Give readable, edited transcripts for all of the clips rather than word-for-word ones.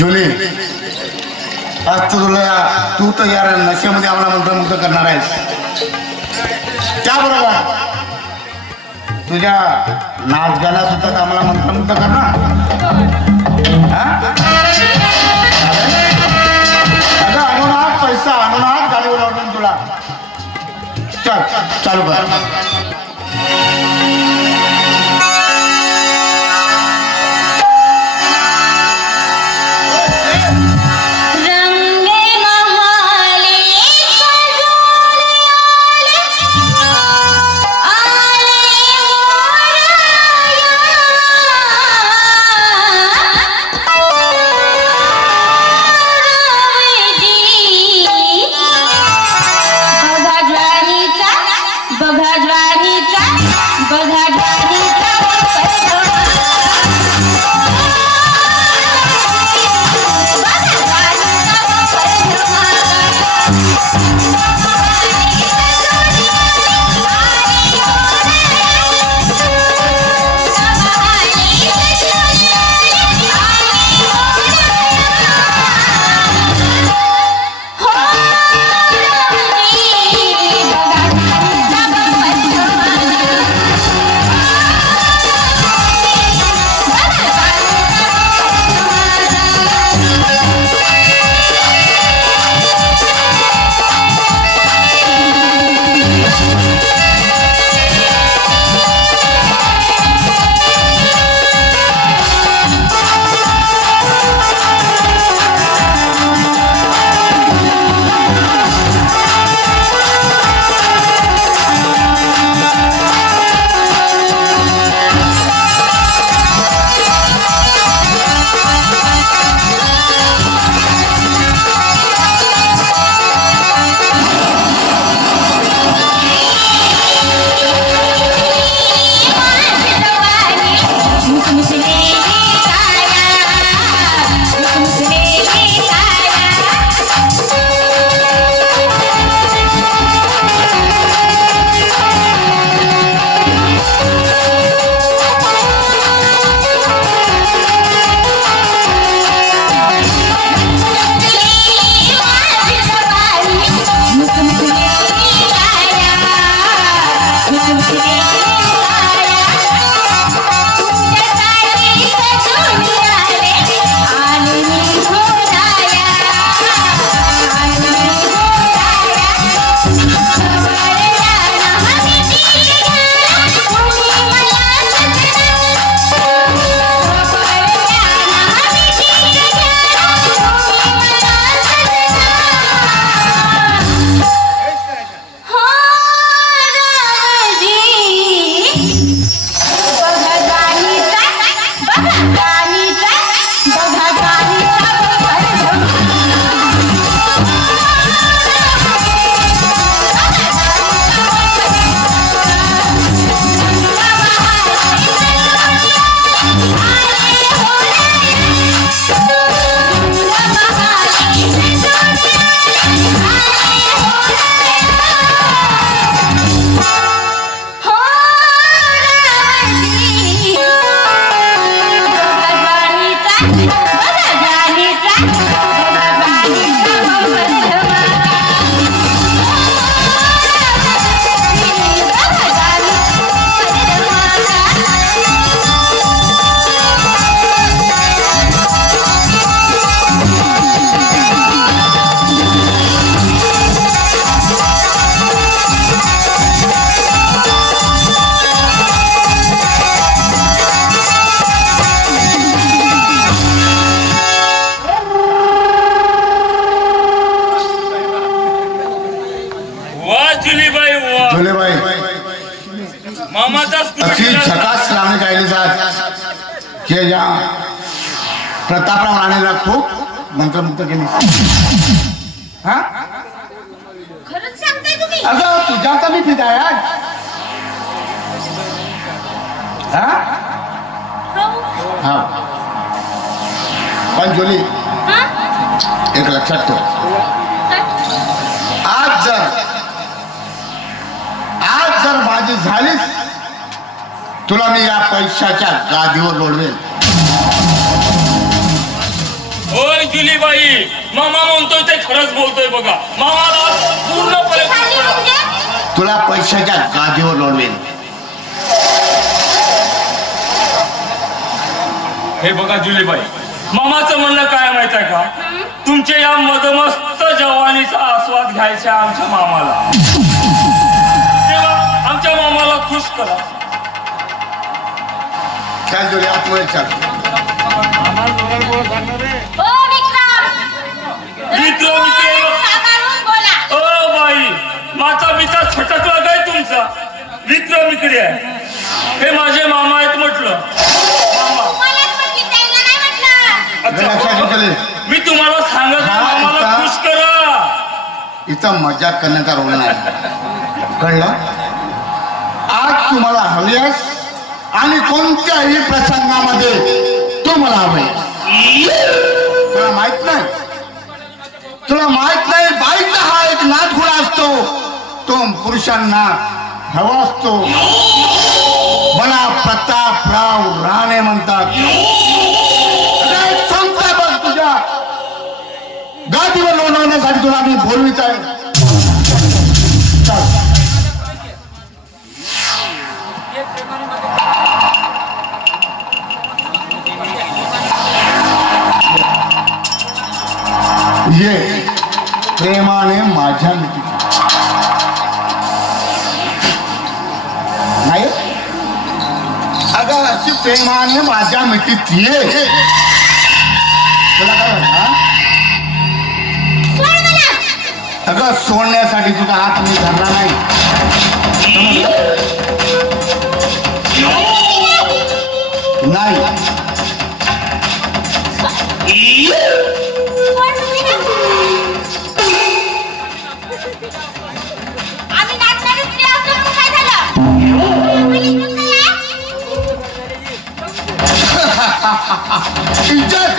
जुली, आज तू तर यार नशेमध्ये आम्हाला मंत्रमुग्ध करणार आहेस. त्याबरोबर तुझ्या नाच गाण्यात सुद्धा आम्हाला मंत्रमुग्ध करणार. अगं अनुनाद पैसा अनुनाद गाडीवर आवडून तुला. चल चालू कर. अशी झकास लावणी गायली जात की या प्रतापराव राणेला खूप मंत्रमुग्ध केली. हा खरंच सांगताय तुम्ही? अगं तुझ्या तर मी फिदा यार. हा पण जोली एक लक्षात ठेव, आज जर माझी झालीस तुला मी या पैशाच्या गादीवर लोळवेल. होय जुलीबाई, मामा म्हणतोय ते खरंच बोलतोय बघा. मामाला पूर्णपणे तुला पैशाच्या गादीवर लोळवेल. हे बघा जुलीबाई, मामाचं म्हणणं काय माहित आहे का, तुमच्या या मदमस्त जवानीचा आस्वाद घ्यायचा आमच्या मामाला. तेव्हा आमच्या मामाला खुश करा. चाल जोडी आतमध्ये चाल. ओ बाई, माता पिता छटकला काय तुमचा? विक्रम इकडे आहे. हे माझे मामा आहेत म्हटलं. मी तुम्हाला सांगत मामाला खुश करा. इथं मजाक करण्याचा रोल नाही, कळलं? आज तुम्हाला हवी आहेस आणि कोणत्याही प्रसंगामध्ये तू मला हवे. तुला माहित नाही बाईचा हा एक नादखुळा असतो, तो पुरुषांना हवा असतो. मला प्रतापराव राणे म्हणतात. सांगता बघ, तुझ्या गादीवर लोणवण्यासाठी तुला मी बोलवित आहे. ये प्रेमाने माझ्या मिठीत नाही. अगं अशी प्रेमाने माझ्या मिठीत ये. तुला काय वाटतं? अगं सोडण्यासाठी तुझा हात मी धरला नाही. नाही इज्जत,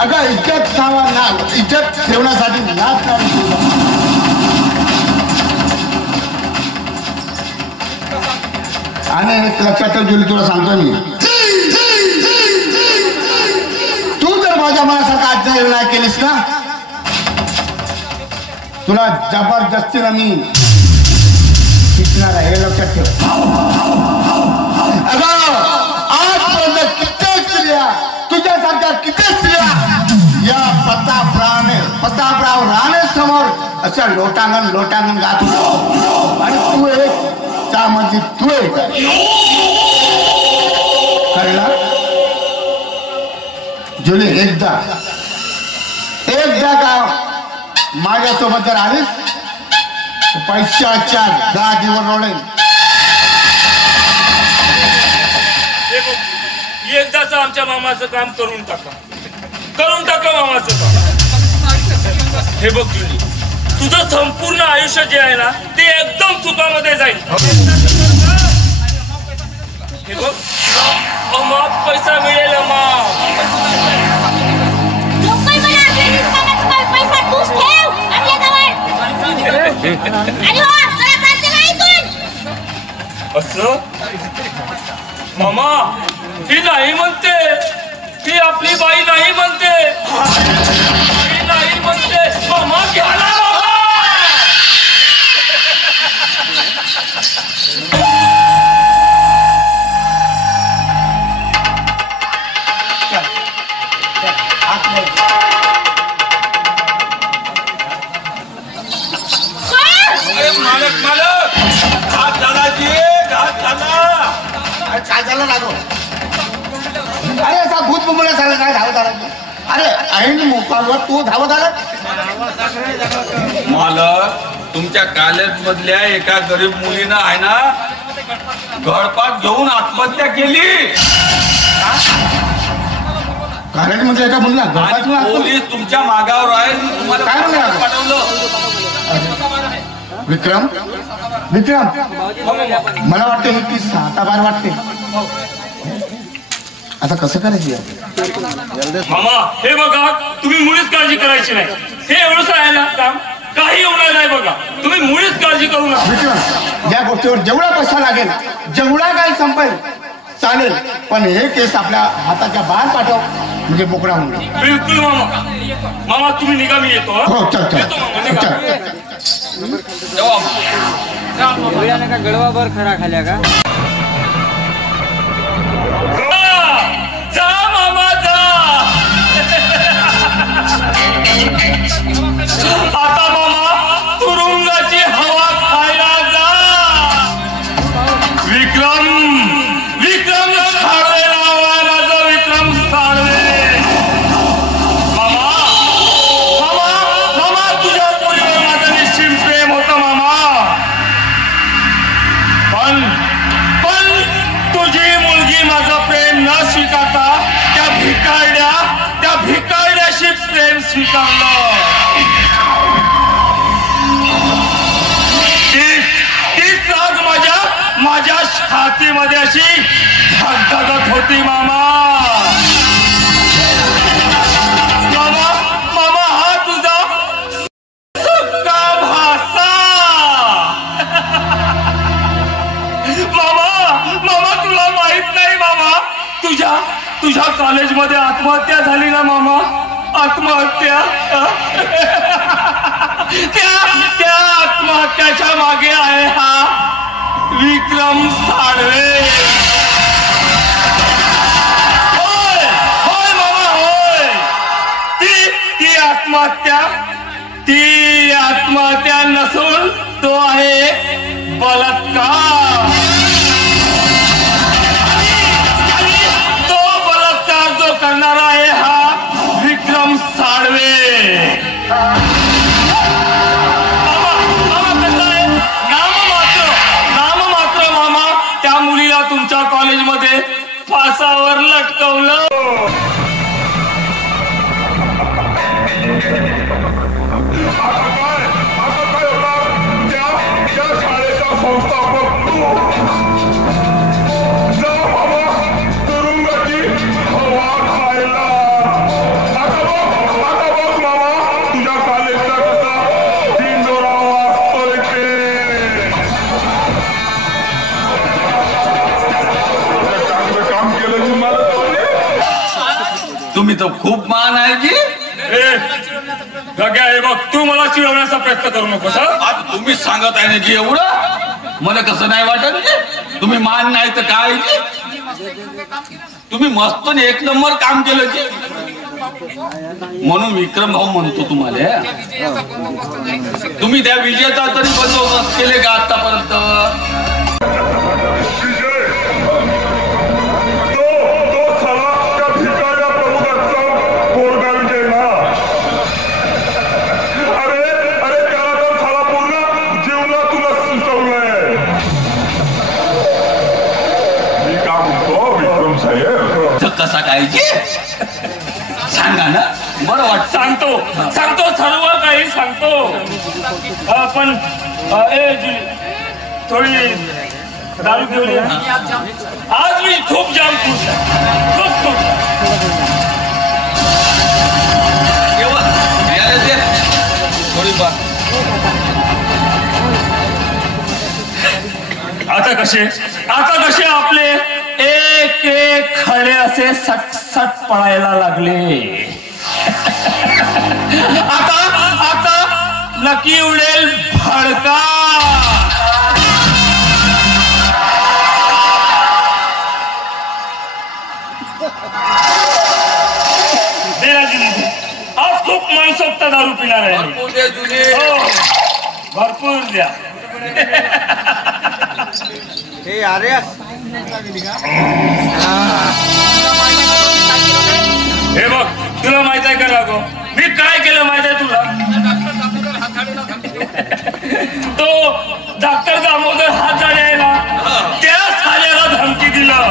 अगं इज्जत नावा ना, इज्जत ठेवण्यासाठी नाच नाही. आणि एक लक्षात ठेव जुली, तुला सांगतो मी, तू जर माझ्या मनासारखा आज्ञा नाही केलीस ना, तुला जबरदस्तीनं मी शिकणार आहे, हे लक्षात ठेव. अगं आजपर्यंत कित्येक स्त्रिया, तुझ्यासारख्या कित्येक स्त्रिया या प्रतापराव राणे समोर अशा लोटांगण गात होता. आणि तू एक त्यामध्ये तू एक कळलं जुली. एकदा का माझ्यासोबत जर आलीस पैशाच्या गादीवर रोळेल. एकदाच आमच्या मामाचं काम करून टाका मामाचं काम. हे बघ जुली, तुझं संपूर्ण आयुष्य जे आहे ना ते एकदम सुखामध्ये जाईल. हे बघ, अमाप पैसा मिळेल. असं मामा, ही नाही म्हणते, ही आपली बाई नाही म्हणते, ही नाही म्हणते. मामा घ्याला मालक घात झाला. काय झालं लागो? अरे असा भूत बुमला झाला काय धावत आला? अरे ऐन मोकावर तू धावत आला. मालक, तुमच्या कॉलेज मधल्या एका गरीब मुलीनं आहे ना गळपात घेऊन आत्महत्या केली कॉलेजमध्ये एका मुलगा गळफास घेऊन आत्महत्या- पोलीस तुमच्या मागावर आहे. तुम्हाला काय म्हणलं? पाठवलं. विक्रम मला वाटतं हे की आता बार वाटते आता कसं करायची मामा हे बघा, तुम्ही मुळीच काळजी करायची नाही. हे एवढंच आहे ना काम, काही होणार नाही बघा. तुम्ही मुळीच काळजी करू नका. विक्रम या गोष्टीवर जेवढा पैसा लागेल, जेवढा काही संपेल चालेल, पण हे केस आपल्या हाताच्या बाहेर पाठव म्हणजे मोकळा होऊन जा. बिलकुल मामा. मामा तुम्ही निघा, मी येतो. हो चल येतो मामा, निघा. का गडवाभर खरा खाल्या का जा मामा जा. आता मामा तुरुंगाची हवा खायला जा. विक्रम साळवे नाव आहे माझं, विक्रम साळवे. मामा तुझ्या मुलीवर माझं निश्चित प्रेम होतं मामा. पण तुझी मुलगी माझं प्रेम न स्वीकारता त्या भिकारड्याशी प्रेम स्वीकारलं. तीच आज माझ्या छातीमध्ये अशी धगधगत होती मामा. मामा हा तुझा सक्का भासा. मामा तुला माहित नाही मामा, तुझ्या कॉलेजमध्ये आत्महत्या झाली ना मामा. आत्महत्या त्या आत्महत्याच्या मागे आहे हा विक्रम साळवे. होय मामा होय. ती आत्महत्या नसून तो आहे बलात्कार. तो बलात्कार जो करणारा आहे हा विक्रम साळवे. नाममात्र मामा त्या मुलीला तुमच्या कॉलेजमध्ये फासावर लटकवलं. तुम्ही तर खूप मान आहे की. हे बघ, तू मला चिडवण्याचा प्रयत्न करू नकोस. आज तुम्ही सांगत आहे ना जी एवढं मला कसं नाही वाटत की तुम्ही मान नाही तर काय की. तुम्ही मस्त एक नंबर काम केलं की, म्हणून विक्रम भाऊ म्हणतो तुम्हाला. तुम्ही त्या विजयाचा तरी बंदोबस्त केले का आतापर्यंत. कसा काय सांगा ना, बरं वाटत. सांगतो सर्व काही सांगतो. पण थोडी दारू घेऊन ये. आज मी खूप जाम खुश आहे. खूप थोडीफार. आता कसे आपले एक एक खडे असे सटसट पळायला लागले. आता नक्की उडेल भडका. आज खूप मनसोक्त दारू पिणार आहे. हो भरपूर द्या. हे अरे हे बघ, तुला माहित आहे का राघव, मी काय केलं माहित आहे तुला. तो डॉक्टर दामोदर हात झाले आहे ना, दिलं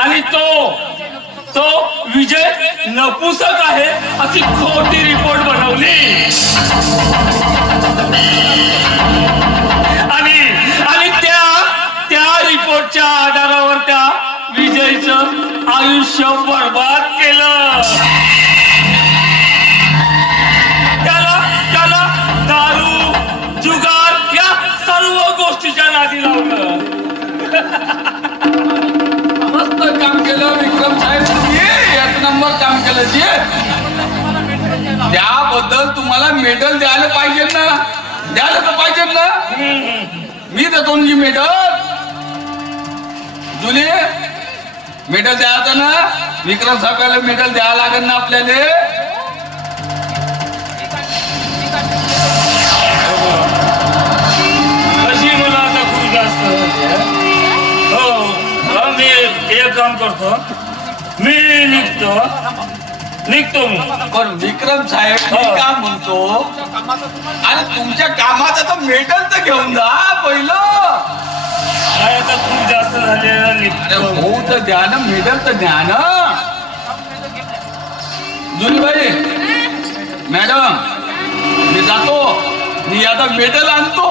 आणि तो विजय नपुसक आहे अशी खोटी रिपोर्ट बनवली आणि त्या रिपोर्टच्या आधारावर त्या विजयचं आयुष्य बर्बाद केलं. त्याला दारू जुगार या सर्व गोष्टीच्या नादी लावलं. मस्त काम केलं विक्रम साहेब, तुम्ही एक नंबर काम केलं. जे त्याबद्दल तुम्हाला मेडल द्यायला पाहिजे ना, द्यायला तर पाहिजे ना. मी देतो जी मेडल. जुली मेडल द्यायचं ना, विक्रम साहेबाला मेडल द्यावं लागेल ना आपल्याला. अशी मला आता खूप जास्त हो. मी एक काम करतो, मी निघतो मी. पण विक्रम साहेब मी काय म्हणतो, आणि तुमच्या कामाचं तर मेडल तर घेऊन जा पहिलं. काय आता खूप जास्त झालेलं अरे निघतो. हो तर द्या ना, मेडल तर द्या ना. जुलीबाई मॅडम, मी जातो, मी आता मेडल आणतो.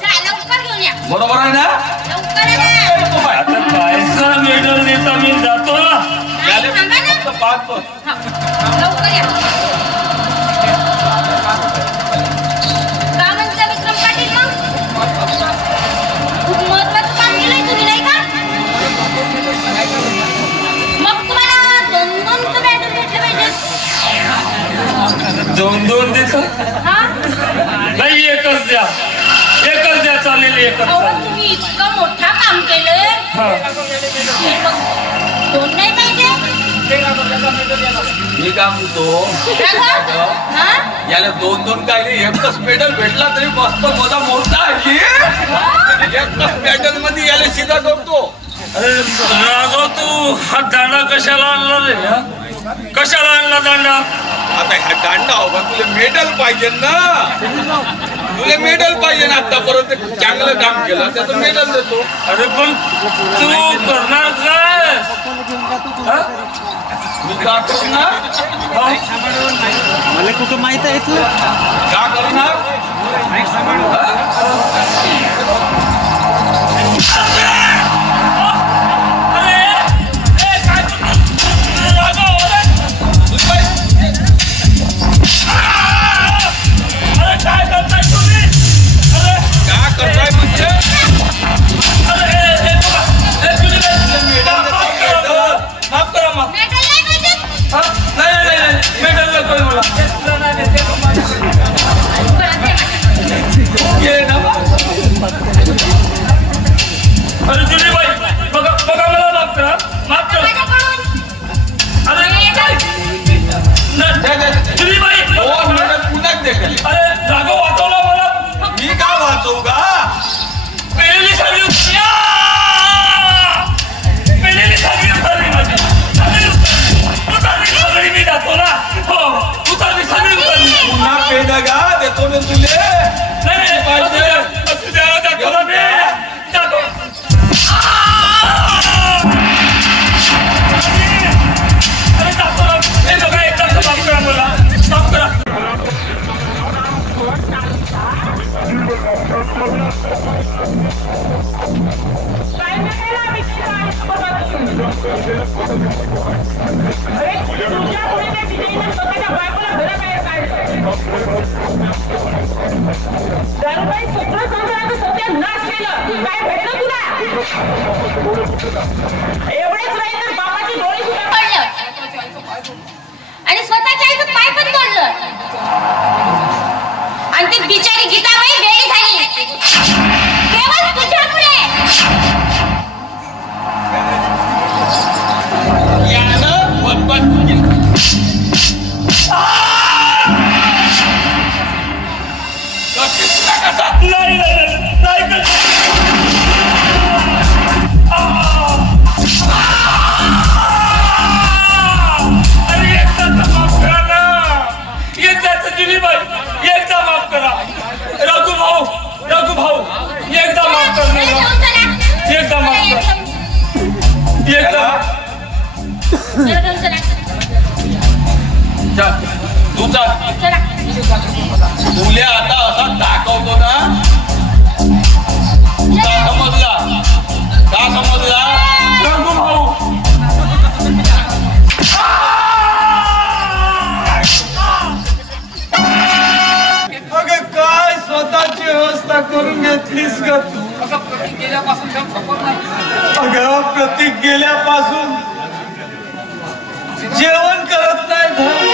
जा लवकर घेऊन या. बरोबर आहे ना? लवकर या. आता कायचा मेडल देता, मी जातो ना. याले थांबा ना. फक्त 5 बस. लवकर या. काय म्हणता विक्रम पाटील मग? खूप महत्वाचं काम केलंय तुम्ही नाही का? मग तुम्हाला 2-2 तर बॅटरी भेटले पाहिजे. 2-2 देतो हा? नाही, एकच द्या चालेल, एकच अहो, चालेल. तुम्ही इतकं मोठा काम केलंय. हा. मग 2 नाही पाहिजे? मी काय म्हणतो, हा? याला 2-2 काय नाही, एकच मेडल भेटला तरी मस्त मोठा मोठा आहे. एकच मेडल मध्ये याला सीधा करतो. अरे राघव, तू हा दांडा कशाला आणला रे? हा? कशाला आणला दांडा? आता हा दांडा होगा, तुला मेडल पाहिजे ना. तुला मेडल पाहिजे ना. आतापर्यंत चांगलं काम केलं त्याचं मेडल देतो. अरे पण तू करणार काय? हा? मी का करणार? हा? मला कुठं माहित आहे तू का करणार? अरे ए, काय करतो? राघव, अरे काय करताय तुम्ही? अरे का करताय म्हणजे? अरे हे बघा, हे जुलीबाई, माफ करा. मेडल नाही पाहिजे? हा? नाही, मेडल देतोय मला. ये ना. अरे जुलीबाई, बघा मला माफ करा. माझ्याकडून. अरे काय? जुलीबाई, हो, मेडल पुन्हा दे खाली. अरे राघव वाचवला मला. मी का वाचवू का? पेलेली साडी पेलेली साडी उतरली माझी. उतरली मी जातो ना. हो, उतरली सगळी उतरली. पुन्हा पेडगा देतो ना तुले. नाही, पाहिजे. असू द्या, जातो ना मी. जातो. अरे जातो ना. हे बघा, एकदा माफ करा मला. चला चल तू चल. चला उल्या आता असा दाखवतो ना. का समजला? का समजला? रघु भाऊ अगं काय स्वतःची व्यवस्था करून घेतलीस का तू? अगं प्रतीक गेल्यापासून जेवण करत नाही.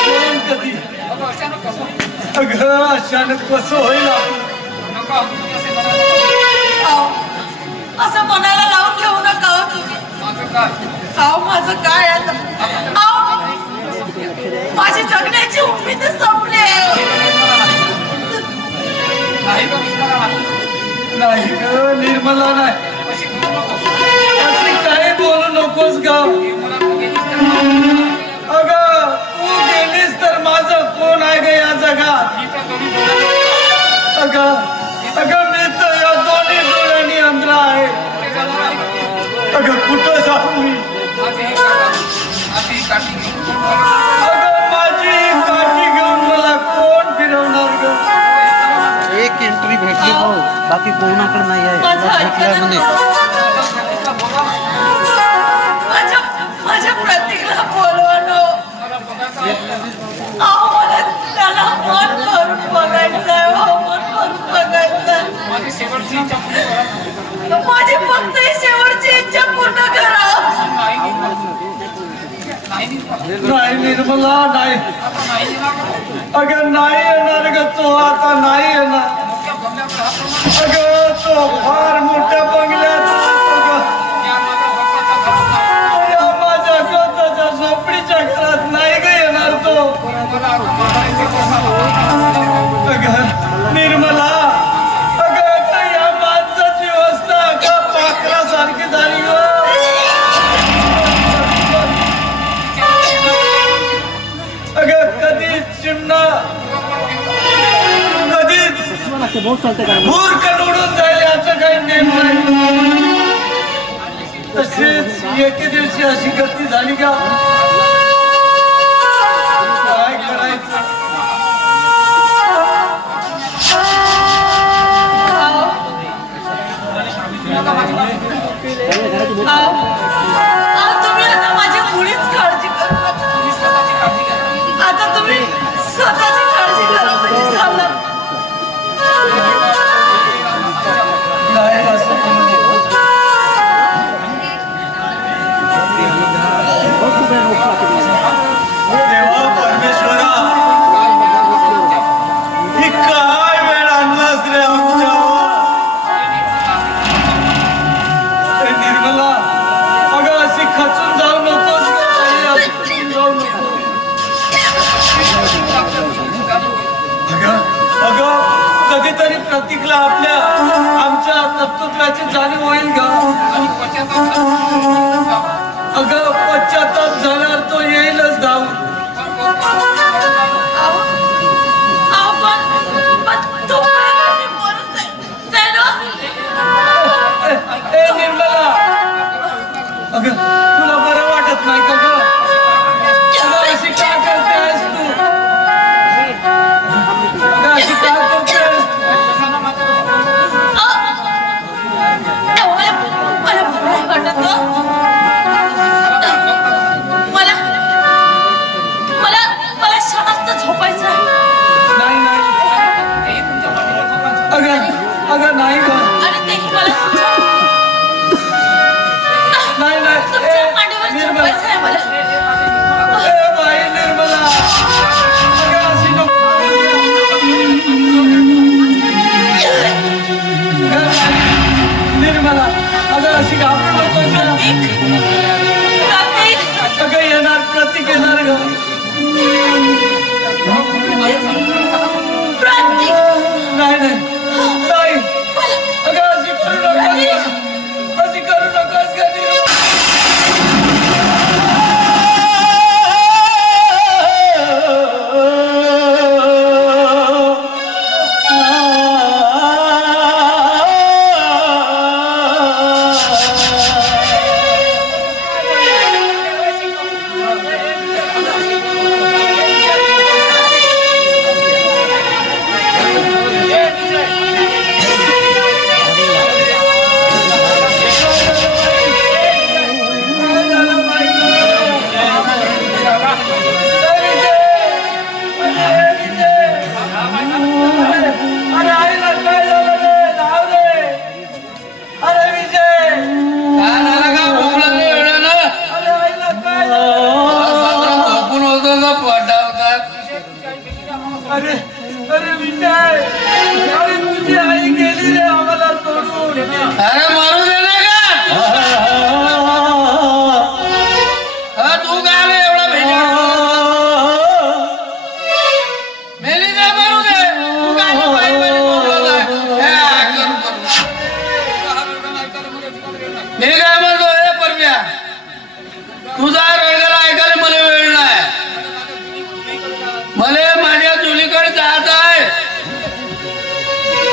जेवण कधी? अगं अचानक कसं होईल? असं मनाला लावून घेऊ नका हो तुम्ही. माझं काय आता? माझी जगण्याची उमेद संपली. नाही ग निर्मला, नाही अशी काही बोलू नकोस ग. अगं तू गेलीस तर माझं कोण आहे ग या जगात? अगं मी तर या दोन्ही डोळ्यांनी अंधळा आहे. अगं कुठं जाऊ मी? अगं माझी काठी घेऊन मला कोण फिरवणार ग? एक एंट्री भेटली भाऊ, बाकी कोणाकडे नाही आहे. माझ्या प्रतीकला बोलवणं. मला त्याला मन भरून बघायचंय. मन भरून बघायचंय. माझी फक्त ही शेवटची इच्छा पूर्ण करा. नाही निर्मला, नाही. अगं नाही येणार ग तो, आता नाही येणार. अगं तो फार मोठ्या बंगल्यात या माझ्या गवताच्या झोपडीच्या घरात नाही ग येणार तो. अगं निर्मला, अगं या माणसाची अवस्था का पाखरासारखी झाली ग. अगं कधी चिमणा, कधी भूरकन उडून जाईल याचं काही नेम नाही. तसेच एके दिवशी अशी गती झाली का? काय करायचं? तुम्ही आता माझी मुळीच काळजी करू नका. आता तुम्ही स्वतःची काळजी करा म्हणजे झालं. नाही असं करू नको. देवा परमेश्वरा, ही काय वेळ आणलास रे आमच्यावर. निर्मला, अगं अशी खचून जाऊ नकोस ग ताई, अशी खचून जाऊ नको. अगं कधीतरी प्रतीकला आमच्या कर्तृत्वाची जाणीव होईल का? अगं पश्चाताप झाल्यावर तो येईलच धावून. ए निर्मला, अगं तुला बरं वाटत नाही का ग? अगं अशी काय करते आहेस तू? अगं अशी काय करते आहेस? मला शांत झोपायचं. नाही अगं नाही ग. आणि तेही मला नाही तुमच्या मांडीवर झोपायचं आहे मला. ए बाई निर्मला, अगं अशी नको. निर्मला, अगं अशी घाबरू नको. अगं येणार प्रतीक येणार ग. प्रतीक नाही अरे अरे विजय, अरे तुझी आई गेली रे आम्हाला सोडून. अरे मारू दे ना का तू काय आले एवढा भेजा मेली नाही मारू दे तू काय बाई मी काय म्हणतो हे परम्या तुझा रडगाला ऐकायला मला वेळ नाही. मला माझ्या जुलीकडे जायचं आहे.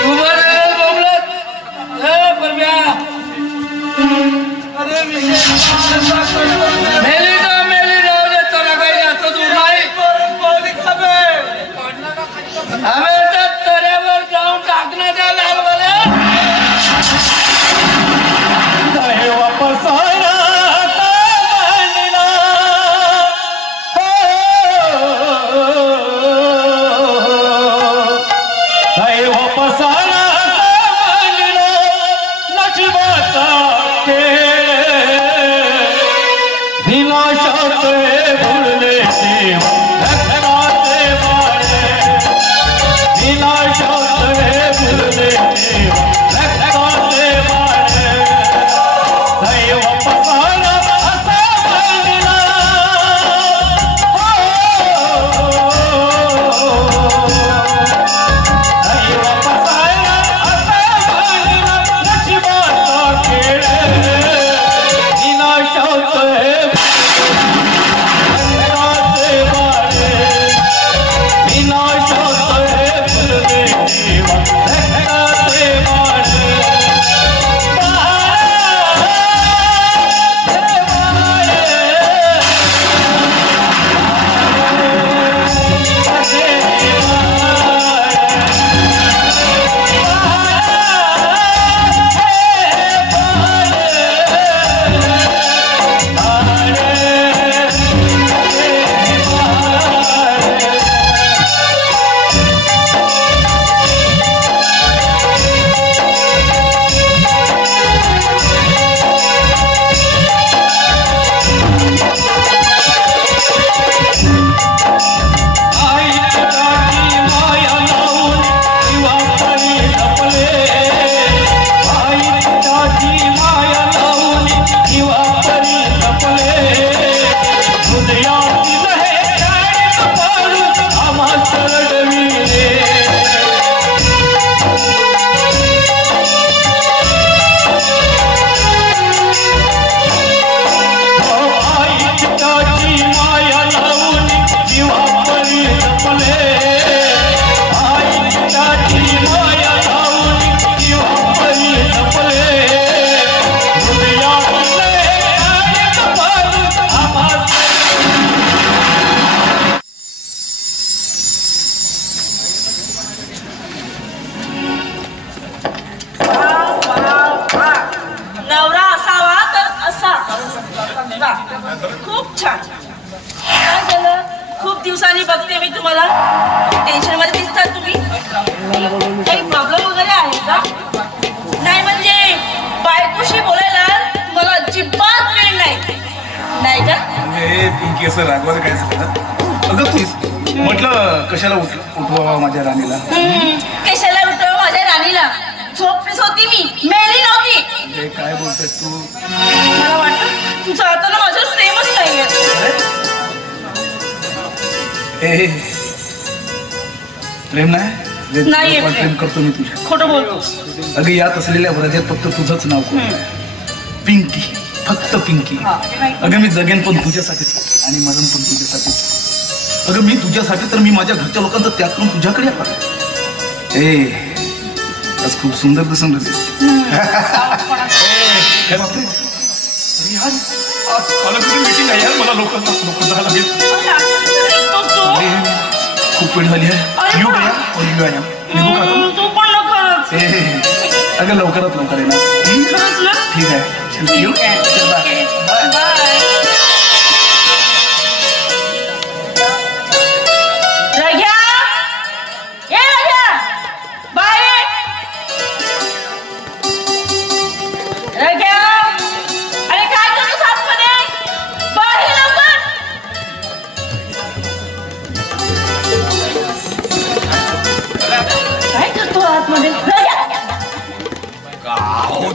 तू बोलत परम्या अरे विजय, मेली जाऊ दे तुला काही जास्त दूर नाही. आम्ही तर तऱ्यावर जाऊन टाकण्यात आला मला खूप छान. काय झालं? खूप दिवसांनी बघते मी तुम्हाला. टेन्शन मध्ये दिसतात तुम्ही. काही प्रॉब्लेम वगैरे आहे का? नाही म्हणजे बायकोशी बोलायला मला अजिबात वेळ नाही, नाही का? पिंकी असं रागवायला काय झालं? अगं तू म्हटलं कशाला उठवा माझ्या राणीला. कशाला उठवा माझ्या राणीला? झोपलीच होती मी, मेली नव्हती. काय बोलतेस तू? मला वाटतं तुझं आता ना माझ्यावर प्रेमच नाहीये. प्रेम नाही? प्रेम करतो मी तुझ्या. खोटं बोलतोस. अगं यात असलेल्या व्रजात फक्त तुझंच नाव कोण? पिंकी, फक्त पिंकी. अगं मी जगेन पण तुझ्यासाठीच आणि मरण पण तुझ्यासाठीच. अगं मी तुझ्यासाठी तर मी माझ्या घरच्या लोकांचा त्याग करून तुझ्याकडे आला. आज खूप सुंदर दिसून राहिलीस. मीटिंग आहे यार, मला लोकांना जायला लागेल. खूप वेळ झाली आहे. येऊ गया और येऊ आया निघू का आपण? अगं लवकरात लवकर येणार. ठीक आहे, चल येऊ.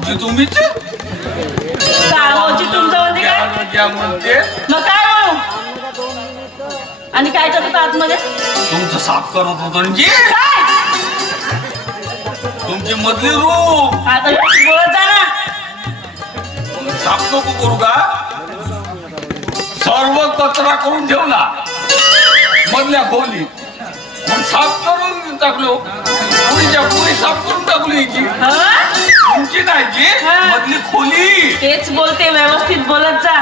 गावची तुम्हीच गावाची तुमचं म्हणजे काय घ्या म्हणते मग काय म्हणू आणि काय करत होता आतमध्ये तुमचं साफ करत होतो म्हणजे काय तुमची मधली रूम आता बोलत जा ना साफ नको करू का सर्व कचरा करून ठेवला मधल्या खोली मग साफ करून टाकलो पुरीच्या पुरी साफ करून टाकली तुमची नाही जी मधली खोली तेच बोलते व्यवस्थित बोलत जा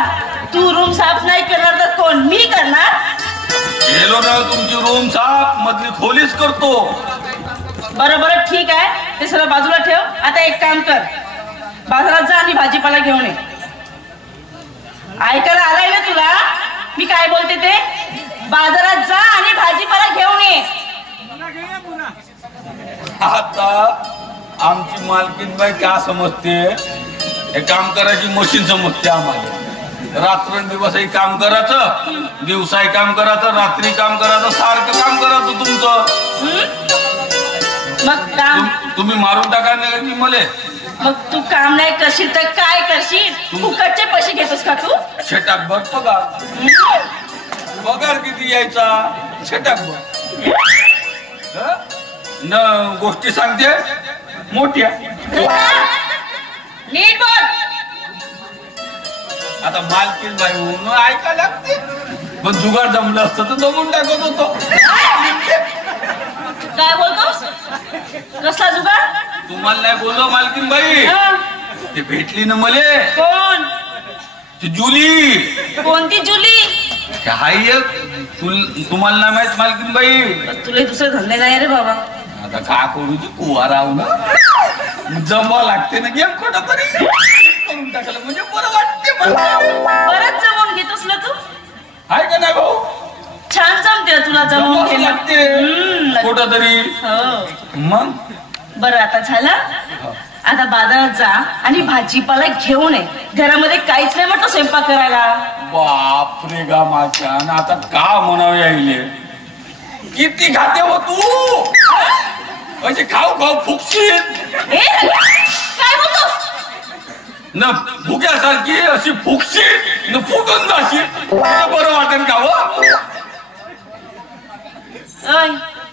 तू रूम साफ नाही करणार तर कोण मी करणार गेलो ना तुमची रूम साफ मधली खोलीच करतो बरं बरं ठीक आहे ते सगळं बाजूला ठेव आता एक काम कर बाजारात जा आणि भाजीपाला घेऊन ये ऐकायला आलाय ना तुला मी काय बोलते ते बाजारात जा आणि भाजीपाला घेऊन ये आता आमची मालकीन बाई काय समजते हे काम करायची मशीन समजते आम्हाला रात्रंदिवसही काम करायचं दिवसाही काम करायचं रात्री काम करायचं सारखं काम करायचं तुमचं मग काम तुम्ही मारून टाका नाही मले मग तू काम नाही करशील तर काय करशील फुकटचे पैसे घेतोस का तू छटाक भर पगार किती यायचा छटाक भर न गोष्टी सांगते मोठ्या नीट बोल आता मालकीन बाई होऊन ऐका लागते पण जुगाड जमलं असतं तर जमून टाकत होतो काय बोलतोस कसला जुगाड तुम्हाला नाही बोललो मालकीन बाई ते भेटली ना मले कोण ती जुली कोणती जुली काय तुम्हाला नाही माहित मालकीन बाई तुला दुसरे धंदे नाही रे बाबा आता का करू कुवा राहू ना जमा लागते ना गेम कुठं तरी करून टाकलं म्हणजे बरं वाटते बरंच जमवून घेतोस ना तू आहे का नाही भाऊ छान जमते तुला जमवून घे लागते कुठं तरी मग बरं आता झालं आता बाजारात जा आणि भाजीपाला घेऊन ये घरामध्ये काहीच नाही म्हटलं स्वयंपाक करायला बापरे गा माझ्या आता का म्हणावं यायले किती खाते हो तू म्हणजे खाऊ खाऊ फुकशील काय बोलतोस न फुग्यासारखी अशी फुकशील न फुटून जाशील बरं वाटेल का हो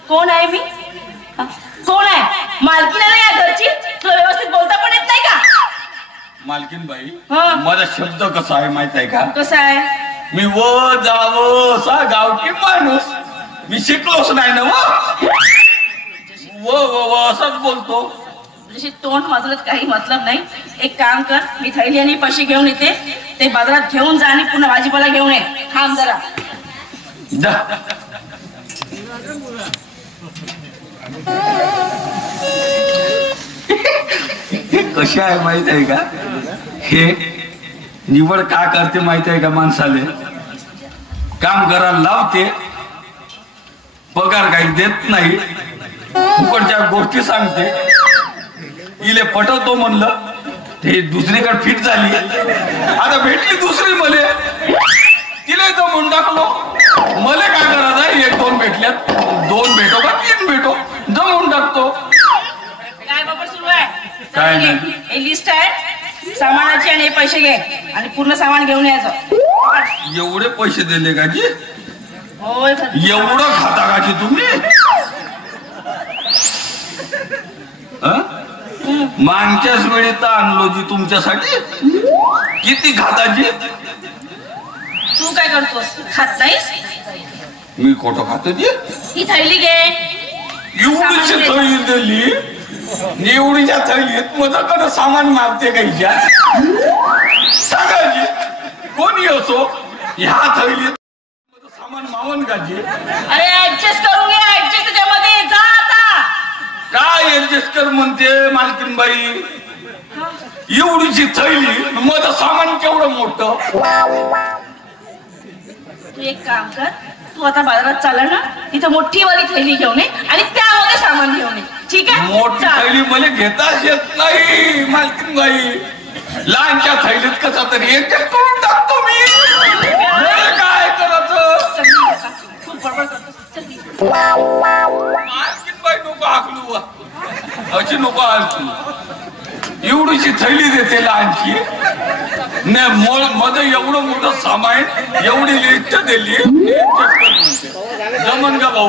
कोण आहे मी कोण आहे मालकीण आहे या घरची तुला व्यवस्थित बोलता पण येत नाही का मालकीन बाई माझा शब्द कसा आहे माहित आहे का कसा आहे मी व जावं असा गावठी माणूस मी शिकलोच नाही ना व असंच बोलतो जशी तोंड वाजवत काही मतलब नाही एक काम कर मी थैली आणि पैसे घेऊन येते ते बाजारात घेऊन जा आणि पुन्हा भाजीपाला घेऊन ये थांब जरा कशी आहे माहित आहे का हे निवड का करते माहित आहे का माणसाले काम करायला लावते पगार काही देत नाही फुकटच्या गोष्टी सांगते इले पटवतो म्हणलं ते दुसरीकडे फिट झाली आता भेटली दुसरी मले तिला तो म्हणून टाकलो मले काय करायचं आहे 1-2 भेटल्यात 2 भेटो का 3 भेटो जमवून टाकतो काय बाबा सुरू आहे काय नाही हे लिस्ट आहे सामानाची आणि हे पैसे घे आणि पूर्ण सामान घेऊन यायचं एवढे पैसे दिले का जी होय एवढं खाता का जी तुम्ही मागच्याच वेळी तर आणलो जी तुमच्यासाठी किती खाताची तू काय करतोस खात नाहीस मी खोटं खातो जी ही थैली घे एवढीची थैली दिली एवढीच्या थैलीत माझ्याकडे सामान मागते काहीच्या सांगायची कोणी असो ह्या थैलीत सामान मावन का जी अरे ऍडजस्ट करून घे ऍडजस्ट त्याच्यामध्ये जा आता काय ऍडजस्ट कर म्हणते मालकीन बाई एवढीची थैली माझं सामान केवढं मोठं तू एक काम कर तू आता बाजारात चाल ना तिथं मोठी वाली थैली घेऊन ये आणि त्यामध्ये सामान घेऊन ये ठीक आहे मोठी थैली मला घेताच येत नाही मालकीन बाई लहानच्या थैलीत कसा तरी एक करून टाकतो मी काय करायचं खूप बडबड करतोस मालकीन बाई नको हाकलू अशी नको हाकलू एवढीशी थैली देते लहानची नाही मध्ये एवढं मोठं सामान एवढी लिस्ट दिली जमन का भाऊ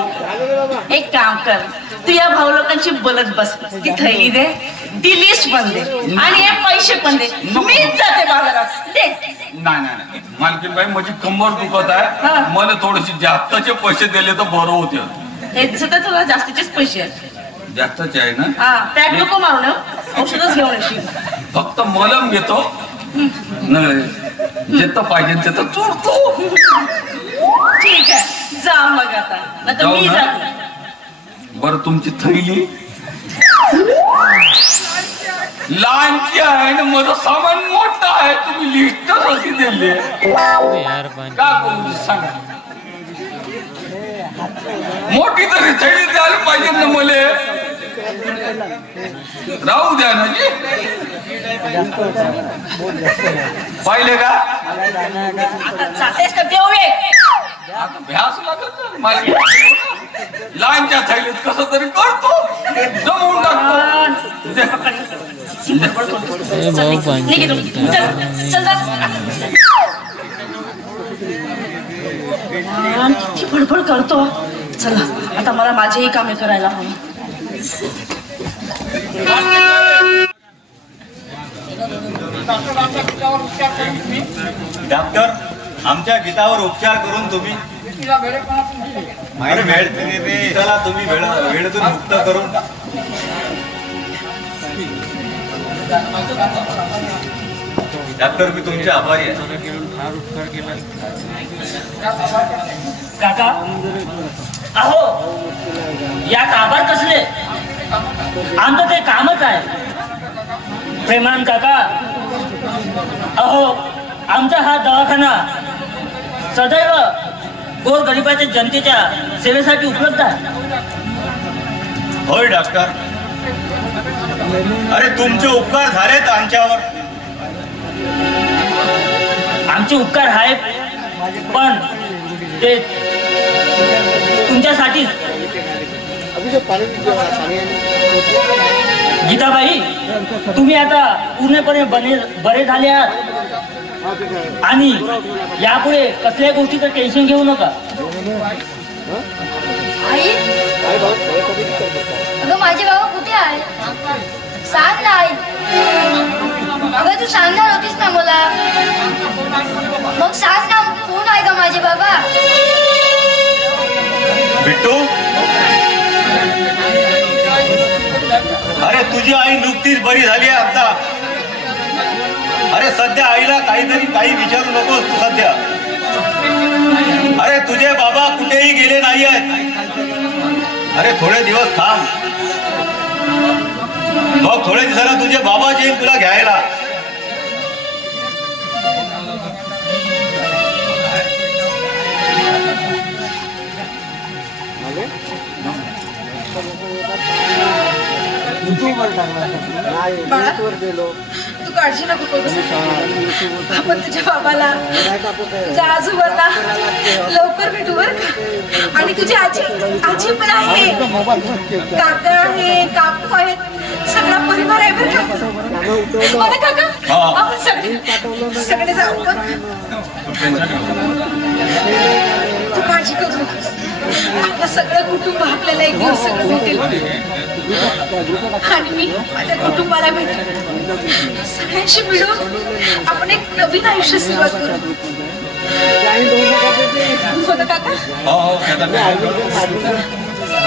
एक काम कर तू या भाऊ लोकांची बोलत बस ती थैली दे ती लिस्ट पण दे आणि हे पैसे पण दे मीच जाते बाजारात दे नाही मालकीन बाई माझी कंबर दुखत आहे मला थोडेसे जास्तचे पैसे दिले तर बरं होते हे दिसत तुला जास्तीचेच पैसे आहेत जास्तचे आहे ना हा पॅक नको मारू ना औषधच घेऊन येशील फक्त मलम घेतो नाही जिथं पाहिजे तिथं चोरतो ठीक आहे जा मग आता मी जाते बरं तुमची थैली लहानची आहे ना माझं सामान मोठं आहे तुम्ही लिस्टच अशी दिली का करू सांगा मोठी तरी थैली द्यायला पाहिजे ना मले राहू द्या ना जी पाहिले का आता जातेस का देवळे आता भ्यास लागत ना लहानच्या थैलीत कसं तरी करतो जमवून टाकतो किती बडबड करतो चला आता मला माझेही कामे करायला हवी डॉक्टर आमच्या गीतावर उपचार करून तुम्ही गीताला तुम्ही वेळेतून मुक्त करून डॉक्टर मी तुमचे आभारी आहे काका अहो यात आभार कसले आमचं ते कामच आहे प्रेमान काका अहो आमचा हा दवाखाना सदैव गोरगरिबाच्या जनतेच्या सेवेसाठी उपलब्ध आहे होय डॉक्टर अरे तुमचे उपकार झालेत आमच्यावर आमचे उपकार आहेत पण ते तुमच्यासाठी गीताबाई तुम्ही आता पूर्णपणे बरे झाले आहात आणि यापुढे कसल्याही गोष्टीचं टेन्शन घेऊ नका आई अगं माझे बाबा कुठे आहे सांग ना आई अगं तू सांगणार होतीस ना मला मग सांग ना कोण आहे का माझे बाबा बिट्टू अरे तुझी आई नुकतीच बरी झाली आहे आता अरे सध्या आईला काही विचारू नकोस तू सध्या अरे तुझे बाबा कुठेही गेले नाही आहेत अरे थोडे दिवस थांब मग थोडे दिवसाला तुझे बाबा येईल तुला घ्यायला तू काळजी नको करू आपण तुझ्या बाबाला तुझ्या आजोबाला लवकर भेटू बर का आणि तुझी आजी पण आहे काका आहे काकू आहेत सगळा परिवार आहे बर का काका आपण सगळे जाऊ तू काळजी करू नकोस आपलं सगळं कुटुंब आपल्याला एक दिवस सगळं भेटेल आणि मी माझ्या कुटुंबाला भेटेल सगळ्यांशी मिळून आपण एक नवीन आयुष्य सुरुवात करू हो ना काका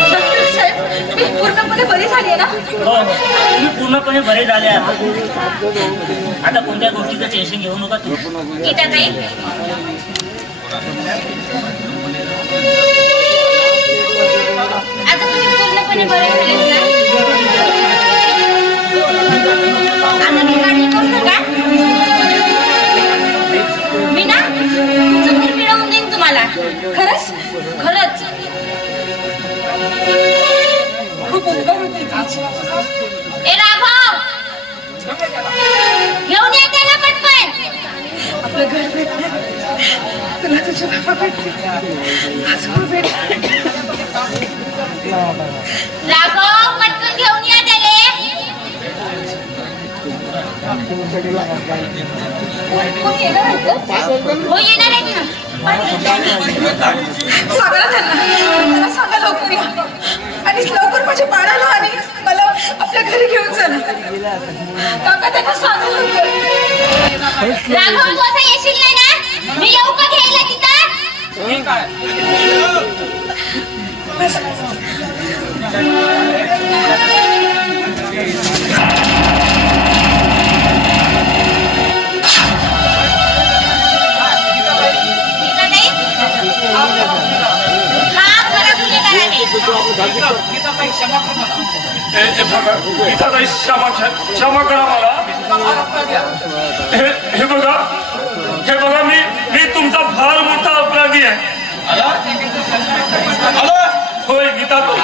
डॉक्टर साहेब मी पूर्णपणे बरी झाली आहे ना तुम्ही पूर्णपणे बरे झाले आहात आता कोणत्या गोष्टीचं टेन्शन घेऊ नका तू गीताताई आता तुम्ही पूर्णपणे बरे झाले आता मी काळजी करू नका मी ना तुमचं घर मिळवून देईन तुम्हाला खरंच खरंच खूप उपकार होते ए राघव घेऊन या त्याला पटपण आपलं घर भेटलं तुला तुझ्या बाबा भेटले आजोबा भेटले राघव पटकन घेऊन या त्याला कोणी येणार आहे का? हो येणार आहेत ना. सांगा ना त्यांना, मला सांगा लवकर या आणि लवकर माझ्या बाळाला आणि मला आपल्या घरी घेऊन चला. काका त्यांना सांगा लवकर. राघव तू असं येशील नाही ना? मी येऊ का घ्यायला तिथं? ठीक आहे. क्षमा करा मला. हे बघा मी तुमचा फार मोठा अपराधी आहे. होय गीताताई.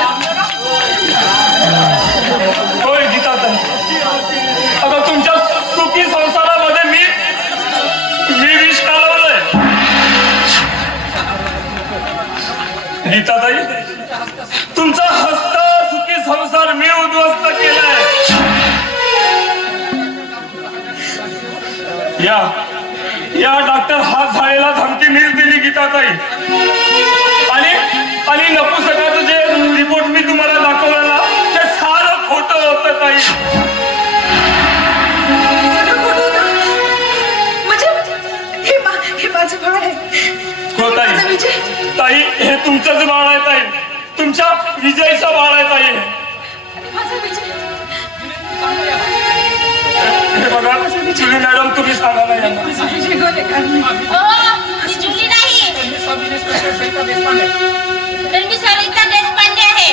आता तुमच्या सुखी संसारामध्ये मी विष कालवलंय. गीताताई तुमचा हस्त सुखी संसार मी उद्ध्वस्त केलाय. या डॉक्टर हात झालेला धमकी मीच दिली गीताताई. आणि नपुसकाचं जे रिपोर्ट मी तुम्हाला दाखवला ना ते सारं खोटं होतं ताई. हे माझं बाळ आहे. हो ताई हे तुमचंच बाळ आहे ताई. तुमच्या विजयचं बाळ आहे ताई. हे बघा जुली मॅडम तुम्ही सांगा नाही. जुली नाही तर मी सविता देशपांडे आहे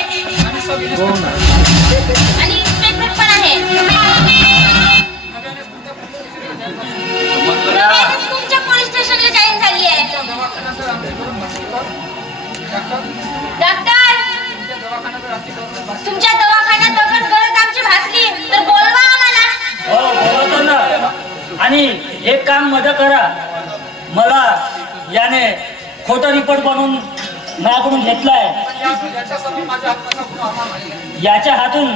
आणि इन्स्पेक्टर पण आहे. तुमच्या पोलीस स्टेशनला जॉईन झाली आहे. डॉक्टर तुमच्या दवाखान्यात अगर गरज आमची भासली तर बोलवा आम्हाला. हो बोलवतो ना. आणि एक काम मदत करा. मला याने खोटा रिपोर्ट बनवून माझ्याकडून घेतलाय. याच्या हातून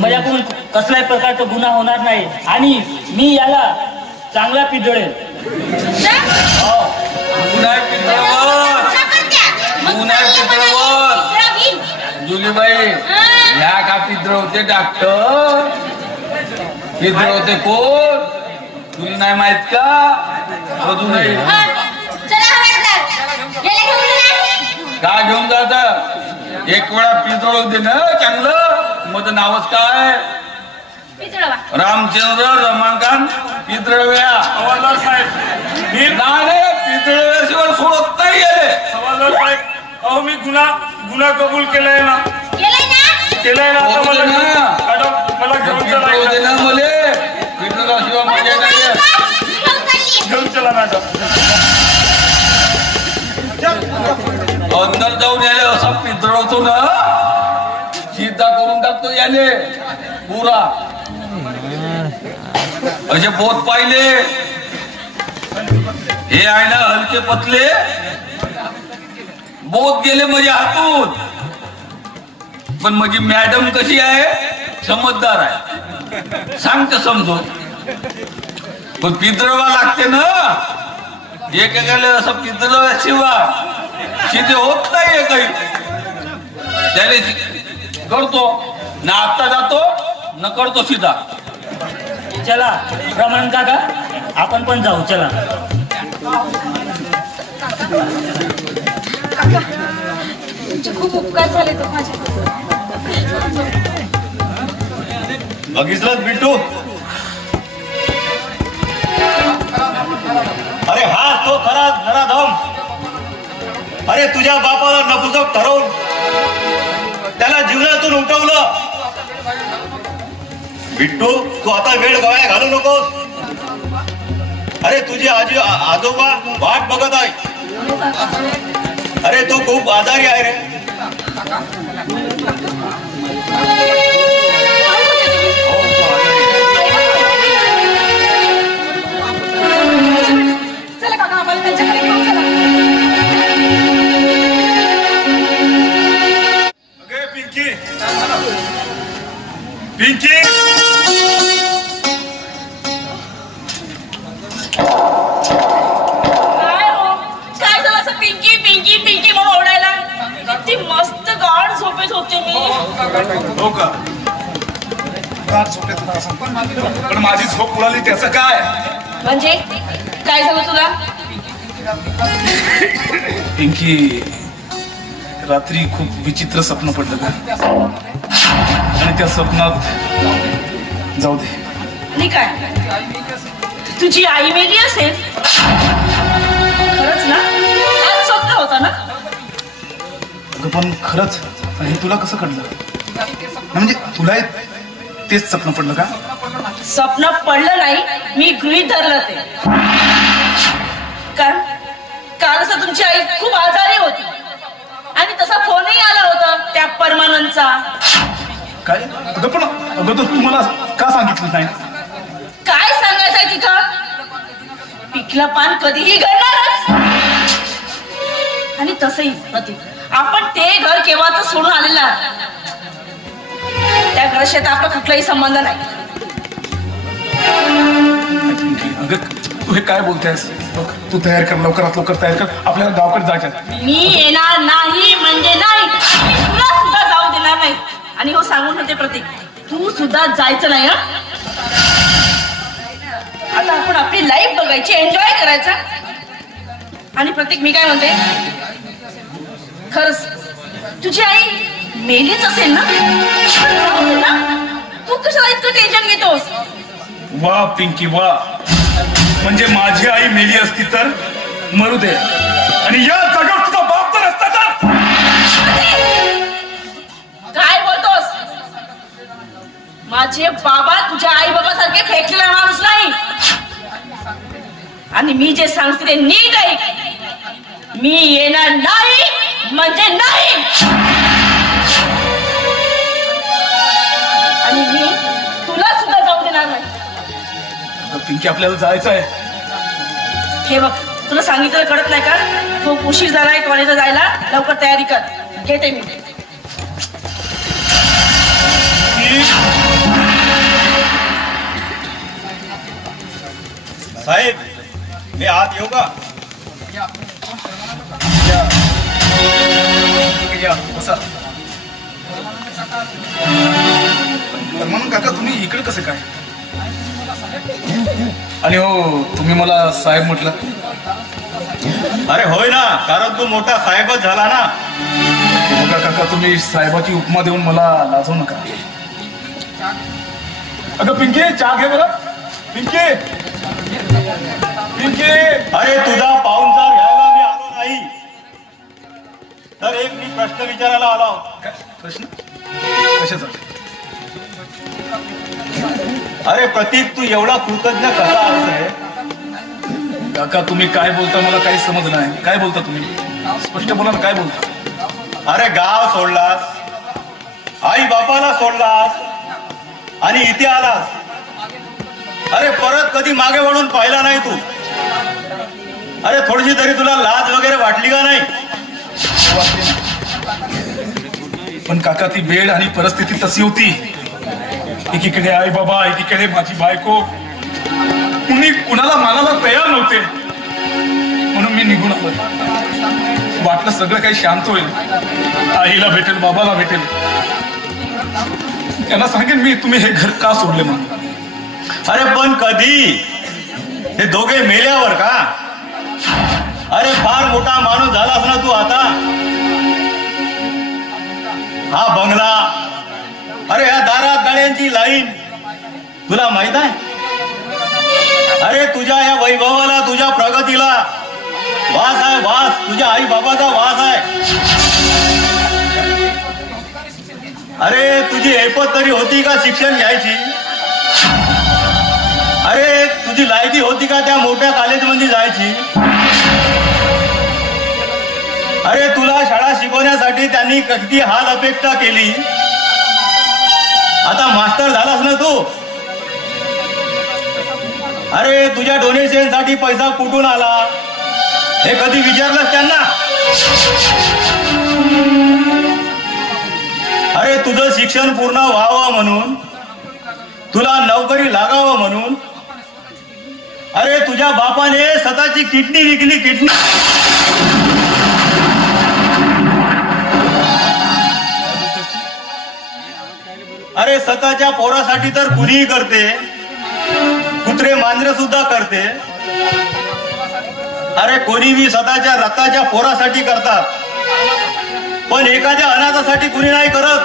माझ्याकडून कसल्याही प्रकारचा गुन्हा होणार नाही आणि मी याला चांगला पिदळेल. जुलीबाई या का पिद्रवते डॉक्टर? पिद्रवते कोण तुला नाही माहित का? बघू नाही का घेऊन जात? एक वेळा पितळव दे ना चांगलं. मग नावच काय? रामचंद्र रमाकांत पितळव्या. हवालदार साहेब पितळव्याशिवाय सोडत नाही. हवालदार साहेब अहो मी गुन्हा कबूल केलाय ना. केलाय ना. आता मला घेऊन चला. मले पितळाशिवाय मजा नाही. घेऊन चला मॅडम. अंदर जाऊन याले असा पितळवतो ना सीधा करून टाकतो याले पुरा. असे बोत पाहिले हे आहे ना हलके पतले बोत गेले माझ्या हातून. पण माझी मॅडम कशी आहे? समजदार आहे. सांगते समजून. पण पितळवा लागते ना. एकेकाला असं पितळव्याशिवाय शिथे होत नाहीये काही. त्याने करतो ना आता जातो न करतो सीधा. चला रमण काका आपण पण जाऊ. चला खूप उपकार झाले तो माझे. बघितलं बिट्टू? अरे हा तो खरा धम. अरे तुझ्या बापाला नपुसक ठरवून त्याला जीवनातून उठवलं. बिट्टू तू आता वेळ गवाया घालू नकोस. अरे तुझे आजोबा वाट बघत आहे. अरे तो खूप आजारी आहे रे. चला काका आम्हाला त्यांच्याकडे घेऊन चला. पिंकी झोपेत होते मी. हो का? गाढ झोपेत होता असं. पण माझी झोप उडाली त्याचं काय? म्हणजे काय झालं तुला? पिंकी, रात्री खूप विचित्र स्वप्न पडलं का? आणि त्या स्वप्नात जाऊ दे. आणि काय तुझी आई मेली असेल? खरंच ना? आज स्वप्न होता ना? अगं पण खरंच हे तुला कसं कळलं? म्हणजे तुला तेच स्वप्न पडलं का? स्वप्न पडलं नाही, मी गृहीत धरलं ते. कारण काल असं तुमची आई खूप आजारी होती आणि तसा फोनही आला होता त्या परमानंदचा. काय? अगं तर तू मला का सांगितलं नाही? काय सांगायचंय तिथं? पिकलं पान कधीही घडणारच. आणि तसंही प्रतीक, आपण ते घर केव्हाच सोडून आलेला. त्या घराशी आता आपला कुठलाही संबंध नाही. अगं तू हे काय बोलतेस? तू तयार कर, लवकरात लवकर तयार कर, आपल्याला गावाकडे जायचं. मी येणार नाही म्हणजे नाही, मी तुला सुद्धा जाऊ देणार नाही. आणि हो सांगून ठेवते प्रतीक, तू सुद्धा जायचं नाही. आता आपण आपली लाईफ बघायची, एन्जॉय करायचा. आणि प्रतीक मी काय म्हणते, खरंच तुझी आई मेलीच असेल ना? तू कशाला इतकं टेन्शन घेतोस? वा पिंकी वा, म्हणजे माझी आई मेली असती तर मरू दे, आणि या जागेवर तुझा बाप तर असता तर. काय बोलतोस? माझे बाबा तुझ्या आई बाबासारखे फेकलेला माणूस नाही. आणि मी जे सांगते ते नीट ऐक. मी येणार नाही म्हणजे नाही. आणि मी तुला सुद्धा जाऊ देणार नाही. पिंकी आपल्याला जायचं आहे. हे बघ, तुला सांगितलं कळत नाही का? खूप उशीर झालाय कॉलेजला जायला, लवकर तयारी कर. घेते मी. साहेब, मी आत येऊ का? बसा. म्हणून काका तुम्ही इकडे कसं काय? आणि हो, तुम्ही मला साहेब म्हटलं. अरे होय ना, कारण तू मोठा साहेबच झाला ना. बघा काका, तुम्ही साहेबाची उपमा देऊन मला लाजवू नका. अगं पिंकी, चहा घे बरं. पिंकी, पिंकी. अरे तुझा पाहुणचार घ्यायला मी आलो नाही, तर एक मी प्रश्न विचारायला आलो. काय प्रश्न? कशाचा? अरे प्रतीक, तू एवढा कृतज्ञ कसा आहेस? काका तुम्ही काय बोलता मला काही समजलं नाही. काय बोलता तुम्ही? स्पष्ट बोला ना, काय बोलता? अरे गाव सोडलास, आई बापाला सोडलास आणि इथे आलास. अरे परत कधी मागे वळून पाहिला नाही तू. अरे थोडीशी तरी तुला लाज वगैरे वाटली का नाही? पण काका ती वेळ आणि परिस्थिती तशी होती. एकीकडे आई बाबा, एकीकडे माझी बायको, कुणी कुणाला मानायला तयार नव्हते. म्हणून मी निघून आलो. वाटलं सगळं काही शांत होईल, आईला भेटेल, बाबाला भेटेल. त्यांना सांगेन मी तुम्ही हे घर का सोडले म्हणून. अरे पण कधी? हे दोघे मेल्यावर का? अरे फार मोठा माणूस झालास ना तू आता. हा बंगला, अरे ह्या दारात गाड्यांची लाईन, तुला माहित आहे? अरे तुझ्या या वैभवाला, तुझ्या प्रगतीला वास आहे, वास. तुझ्या आई बाबाचा वास आहे. अरे तुझी ऐपत तरी होती का शिक्षण घ्यायची? अरे तुझी लायकी होती का त्या मोठ्या कॉलेजमध्ये जायची? अरे तुला शाळा शिकवण्यासाठी त्यांनी किती हाल अपेक्षा केली. आता मास्टर झालास ना तू. अरे तुझ्या डोनेशन साठी पैसा कुठून आला हे कधी विचारलंस त्यांना? अरे तुझं शिक्षण पूर्ण व्हावं म्हणून, तुला नोकरी लागावं म्हणून, अरे तुझ्या बापाने स्वतःची किडनी विकली. किडनी अरे स्वतःच्या पोरासाठी तर कुणीही करते, कुत्रे मांजरे सुद्धा करते. अरे कोणी मी स्वतःच्या रक्ताच्या पोरासाठी करतात, पण एखाद्या अनाथासाठी कुणी नाही करत.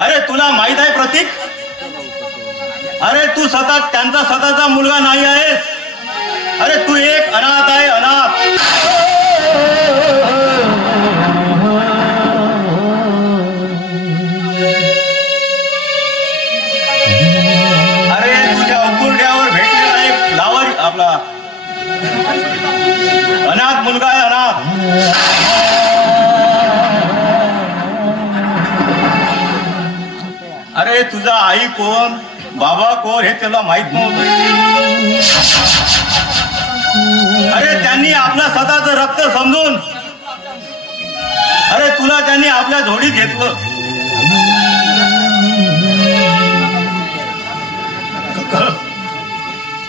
अरे तुला माहित आहे प्रतीक, अरे तू त्यांचा स्वतःचा मुलगा नाही आहेस. अरे तू एक अनाथ आहे, अनाथ. अरे तुझ्या उकुरड्यावर भेटलेला एक लावर आपला अनाथ मुलगा आहे, अनाथ. अरे तुझा आई कोण, बाबा कोण हे त्याला माहित नव्हतं. अरे त्यांनी आपलं स्वतःचं रक्त समजून अरे तुला त्यांनी आपल्या झोडीत घेतलं.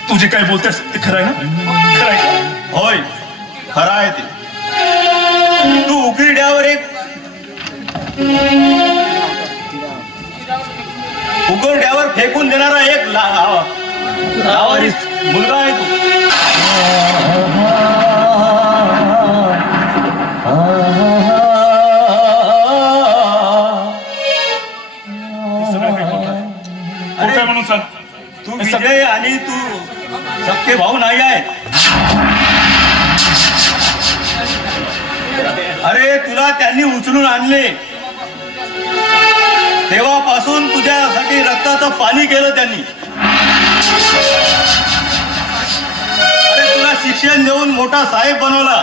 तू जे काय बोलतेस ते खरं आहे ना? खरं आहे? होय, खरं आहे ते. तू उकिरड्यावर उकिरड्यावर फेकून देणारा एक लावारी मुलगा आहे तू. काय म्हणून सांग. तू विजय आणि तू सक्के भाऊ नाही आहे. अरे तुला त्यांनी उचलून आणले, तेव्हापासून तुझ्यासाठी रक्ताचं पाणी केलं त्यांनी. अरे तुला शिक्षण देऊन मोठा साहेब बनवला,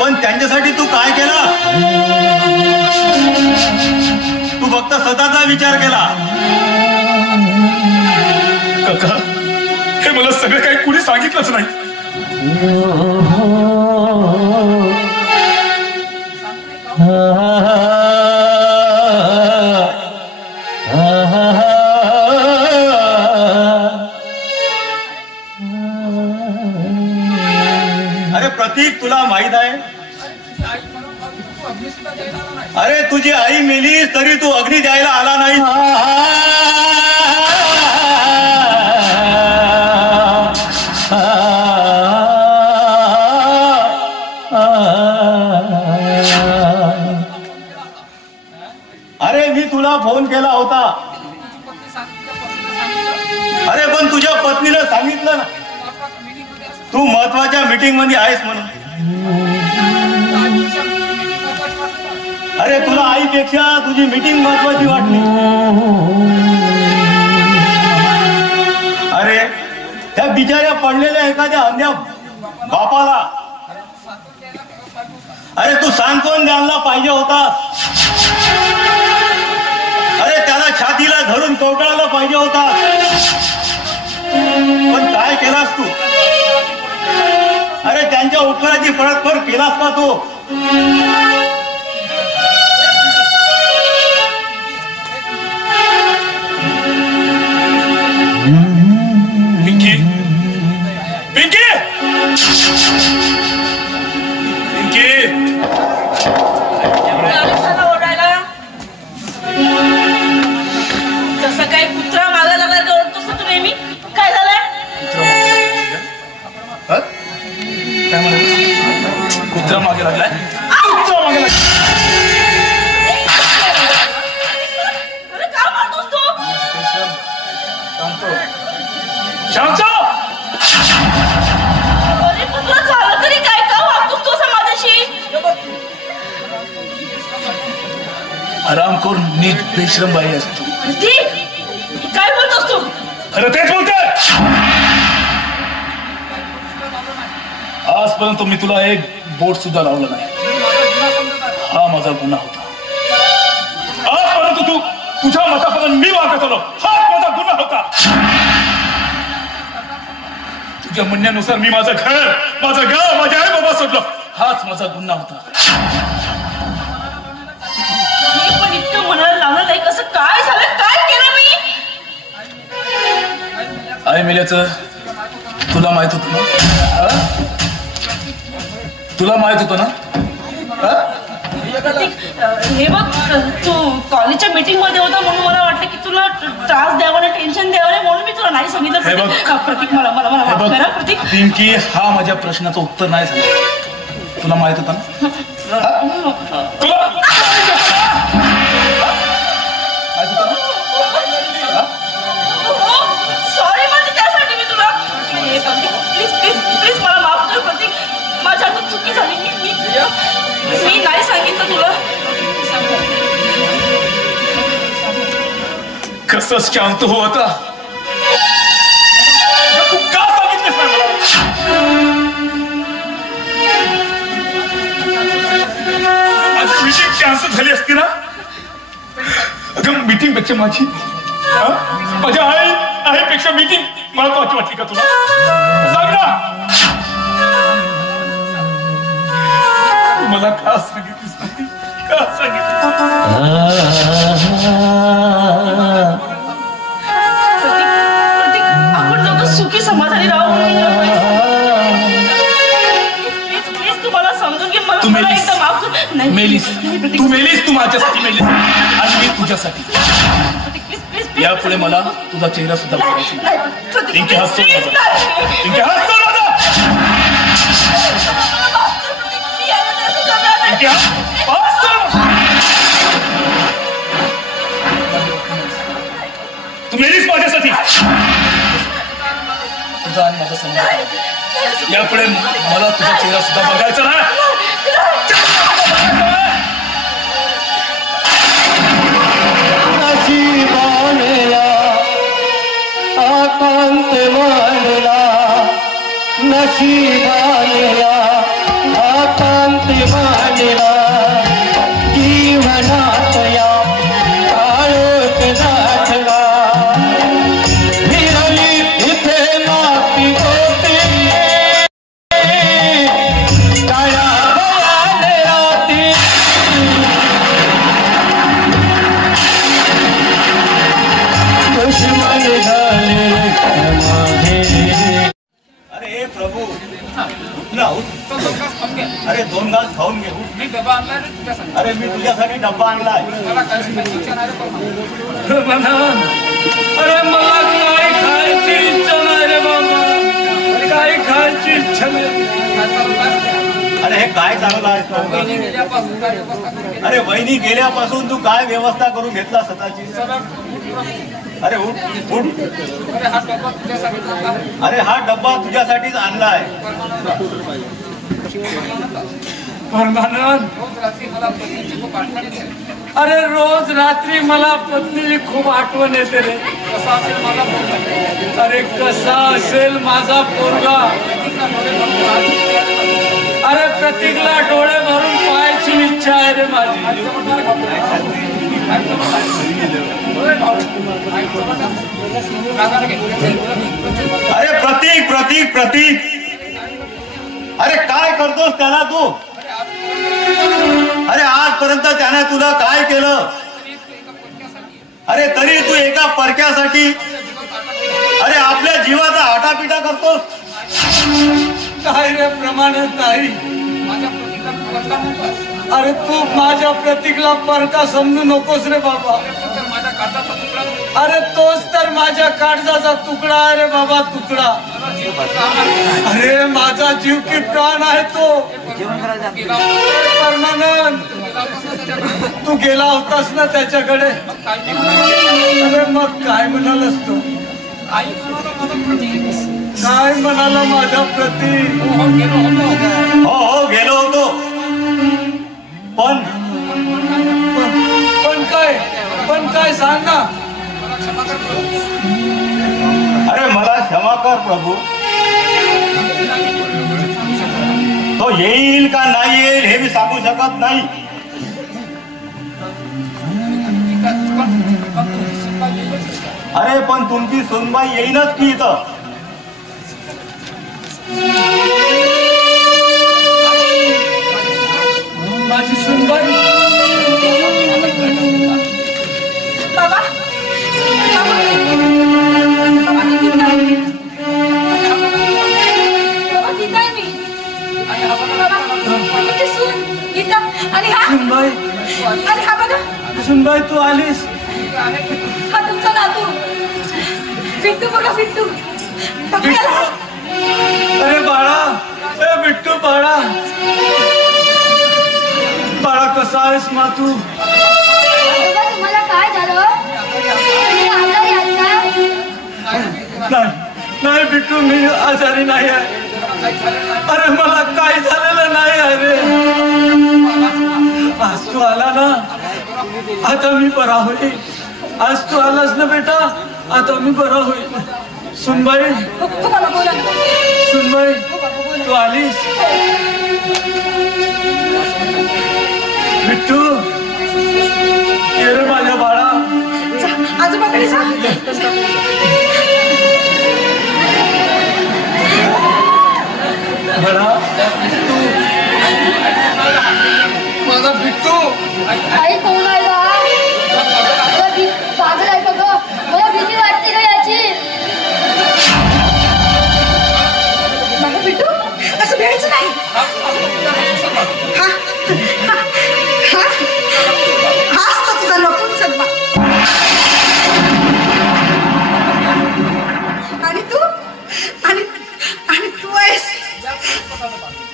पण त्यांच्यासाठी तू काय केला? तू फक्त स्वतःचा विचार केला. काका, हे मला सगळं काही कुणी सांगितलंच नाही. अरे प्रतीक, तुला माहित आहे, अरे तुझी आई मेली तरी तू अग्नी द्यायला आला नाही. अरे मी तुला फोन केला होता, अरे पण तुझ्या पत्नीला सांगितलं ना तू महत्वाच्या मीटिंग मध्ये आहेस म्हणून. अरे तुला आईपेक्षा तुझी मीटिंग महत्वाची वाटली. अरे त्या बिचाऱ्या पडलेल्या एखाद्या अंध्या बापाला अरे तू सांत्वन द्यायला पाहिजे होतास. अरे त्याला छातीला धरून कवटाळायला पाहिजे होतास, पण काय केलास तू? अरे त्यांच्या उपकाराची परतफेड केलास का तू? पिंकी, पिंकी, पिंकी, ओरडायला जसं काही कुत्रा मागायला लागला ओरडतोस तू नेहमी. काय झालंय? काय म्हणाल? कुत्रा मागे लागलाय? कुत्रा मागे लागलाय? का मारतोस तू? शांत. अरे पण तुला झालं तरी काय? का वागतोस तू समाजाशी? आरामखोर नीट बेशरम बाई असतो. काय बोलतोस तू? अरे तेच बोलतोय. आजपर्यंत मी तुला एक बोट सुद्धा लावलं नाही, हा माझा गुन्हा होता. आजपर्यंत तू तुझ्या मतापर्यंत मी वागत आलो, हा माझा गुन्हा होता. तुझ्या म्हणण्यानुसार मी माझं घर, माझं गाव, माझे आई बाबा सोडलं, हाच माझा गुन्हा होता. पण इतकं मनाला लावलं नाही, कसं काय झालं? काय केलं मी? आई मेल्याचं तुला माहित होतं ना? तुला माहित होतं ना? हे बघ, तू कॉलेजच्या मीटिंग मध्ये होता म्हणून मला वाटतं की तुला त्रास द्यावा ना टेन्शन द्यावं नाही म्हणून मी तुला नाही सांगितलं. प्रतीक मला मला मला माफ करा प्रतीक. पिंकी, हा माझ्या प्रश्नाचं उत्तर नाही झालं. तुला माहित होतं ना? सॉरी म्हणजे त्यासाठी मी तुला प्लीज प्लीज प्लीज मला माफ कर प्रतीक. माझ्या हातून चुकी झाली. मी नाही सांगितलं तुला. कसं शांत हो आता. तू का सांगितलं मला? आज मीटिंग कॅन्सल झाली असती ना? अगं मीटिंग पेक्षा माझी माझ्या आईपेक्षा मीटिंग महत्वाची वाटली का तुला? सांग ना. मला का सांगितलीस? का सांगितलं? प्रतीक, आपण दोघं सुखी समाधानी राहू. प्लीज प्लीज तू मला समजून घे. मला एकदा माफ कर. नाही मेलीस तू, मेलीस तू माझ्यासाठी, मेलीस आणि मी तुझ्यासाठी. यापुढे मला तुझा चेहरा सुद्धा बघायचा नाही. पिंकी, हात सोड माझा. पिंकी, हात सोड माझा. पिंकी, हात सोड. तू मेलीस माझ्यासाठी. तुझा आणि माझा संबंध यापुढे मला तुझा चेहरा सुद्धा बघायचा नाही. आकांत मांडला नशिबाला, आकांत मांडला जीवनात या काळोख दाटला. फिरली इथे माती होते काळ्या बयान राती. दुश्मन झाले अरे प्रभू, ना उठ. अरे 2 घास खाऊन घे. अरे मी तुझ्यासाठी डब्बा आणलाय. अरे मला काय खायची इच्छा नाही रे बाबा. काय खायची इच्छा नाही. अरे हे काय चांगलं आहे. अरे वहिनी गेल्यापासून तू काय व्यवस्था करून घेतला स्वतःची. अरे उठ उठ. अरे हा डब्बा तुझ्यासाठीच आणलाय. अरे रोज रात्री मला पत्नीची खूप आठवण येते रे. अरे कसा असेल माझा पोरगा. अरे प्रतीकला डोळे भरून पाहायची इच्छा आहे रे माझी. अरे प्रतीक प्रतीक प्रतीक, अरे काय करतोस त्याला तू. अरे आजपर्यंत त्याने तुला काय केलं. अरे तरी तू एका परक्यासाठी अरे आपल्या जीवाचा आटापिटा करतोस. काय रे प्रमाणे नाही. अरे तू माझ्या प्रतीकला परका समजू नकोस रे बाबा. अरे तोच तर माझ्या काळजाचा तुकडा आहे रे बाबा, तुकडा. अरे माझा जीव की प्राण आहे तो. परमानंद, तू गेला होतास ना त्याच्याकडे. अरे मग काय म्हणालस तू. काय म्हणाला माझ्या प्रती. हो हो गेलो होतो. पण काय सांग ना. अरे मला क्षमा कर प्रभू. तो येईल का नाही येईल हे मी सांगू शकत नाही. अरे पण तुमची सुनबाई येईनच की इथं. माझी सुनबाई. बाबा सुनबाई, आणि हा बघा सुनबाई तू आलीस. हा तुमचा नातू बिट्टू बघा, बिट्टू बिट्टू, अरे बाळा, ए बिट्टू बाळा, बाळा कसा आहेस मा तू? आजोबा, तुम्हाला काय झालं? तुम्ही आजारी आहात का? नाही नाही बिट्टू, मी आजारी नाही आहे. अरे मला काय झालेलं नाही आहे रे. आज तू आला ना, आता मी बरा होईल. आज तू आलास ना बेटा, आता मी बरा होईल. सुनबाई, सुनबाई तू आलीस. बिट्टू, ये रे माझ्या बाळा. आजोबाकडे जा. बाळा तू, माझा बिट्टू. आई कोण आहे का? पागल आहे का ग? मला भीती वाटते का याची? बघा बिट्टू, असं भेटायचं नाही. हाच तर तुझा नपुंसक बा. आणि तू आणि आणि तू आहेस,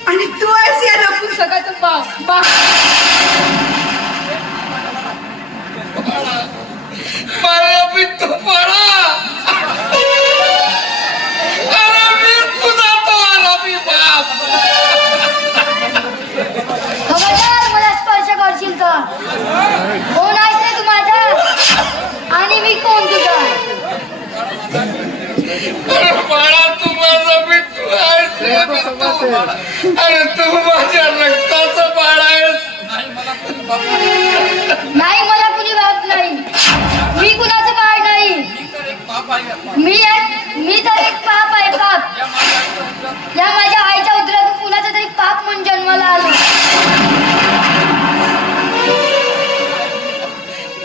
आणि तू आहेस या नपुंसकाचं बा. मला बिट्टू पडा. अरे मी तुझा तो आला मी बाप. खबरदार, मला स्पर्श करशील का? कोण आहेस रे तू माझा? आणि मी कोण तुझा? अरे बाळा, तू माझा बिट्टू आहेस रे बिट्टू. अरे तू माझ्या रक्ताचा बाळ आहेस. नाही, मला कुणी बाप नाही. मी कुणाचं बाळ नाही. मी तर एक पाप आहे, पाप. या माझ्या आईच्या उदरातून कुणाचा तरी पाप म्हणून जन्माला आलो.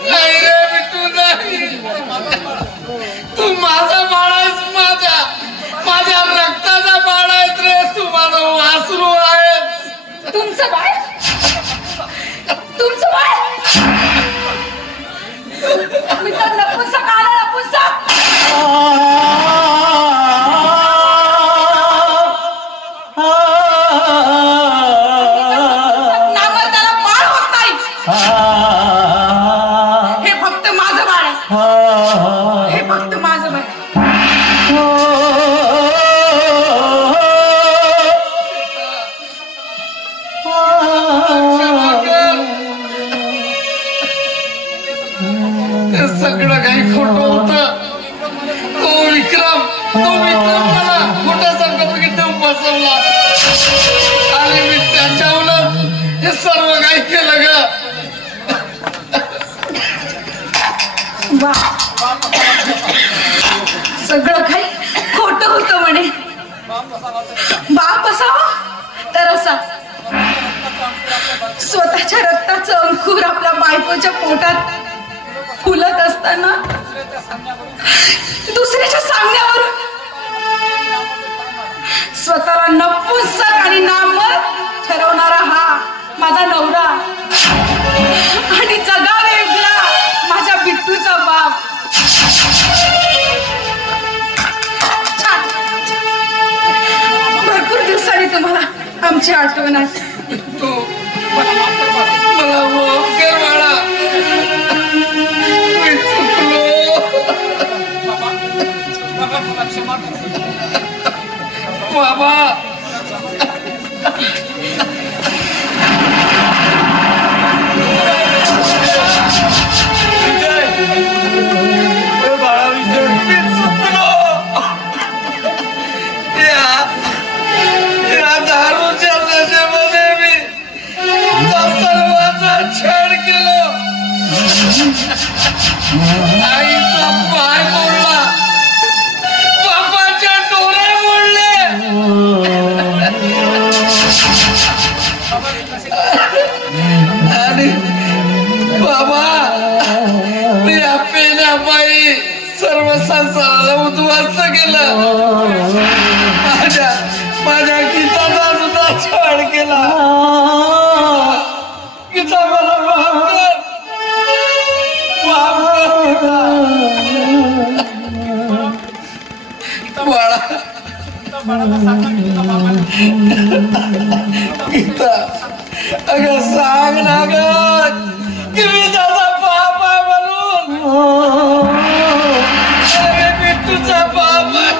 नाही रे बिट्टू, नाही. तू माझा बाळ आहेस, माझ्या रक्ताचा बाळ आहेस रे. तू माझा वासरू आहेस. तुमचं बाळ, तुमचं बाळ. मी तर नपुंसक आला, नपुंसक. नामर्दाला बाळ होत नाही. हे फक्त माझं बाळ आहे. हे फक्त माझं बाळ आहे. ते सगळं काही खोटं होतं. तो विक्रम मला खोटं सांगत घेऊन बसवला, आणि मी त्याच्यावर हे सर्व काही केलं ग. वा, सगळं काही खोटं होतं म्हणे. बाप असावा तर असा. स्वतःच्या रक्ताचं अंकुर आपल्या बायकोच्या पोटात फुलत असताना दुसऱ्याच्या सांगण्यावरून स्वतःला नपुंसक आणि नामर्द ठरवणारा हा माझा नवरा, आणि जगा वेगळा माझ्या बिट्टूचा बाप. छान, भरपूर दिवसांनी तुम्हाला आमची आठवण आहे. तू मला माफ कर बाळा. मी चुकलो. बाबा, बाळा विजय, मी चुकलो. या दारूच्या नशेमध्ये मी सर्वांचा छळ केलो. आईचा पाय मोडला, बापाच्या डोळे मोडले, आणि बाबा मी आपल्या बाई सर्व संसाराला उद्ध्वस्त केलं. माझ्या गीताचा सुद्धा छळ केला. गीता गीता अगं सांग ना ग की मी त्याचा बाप आहे म्हणून. अरे मी तुझा बाप आहे.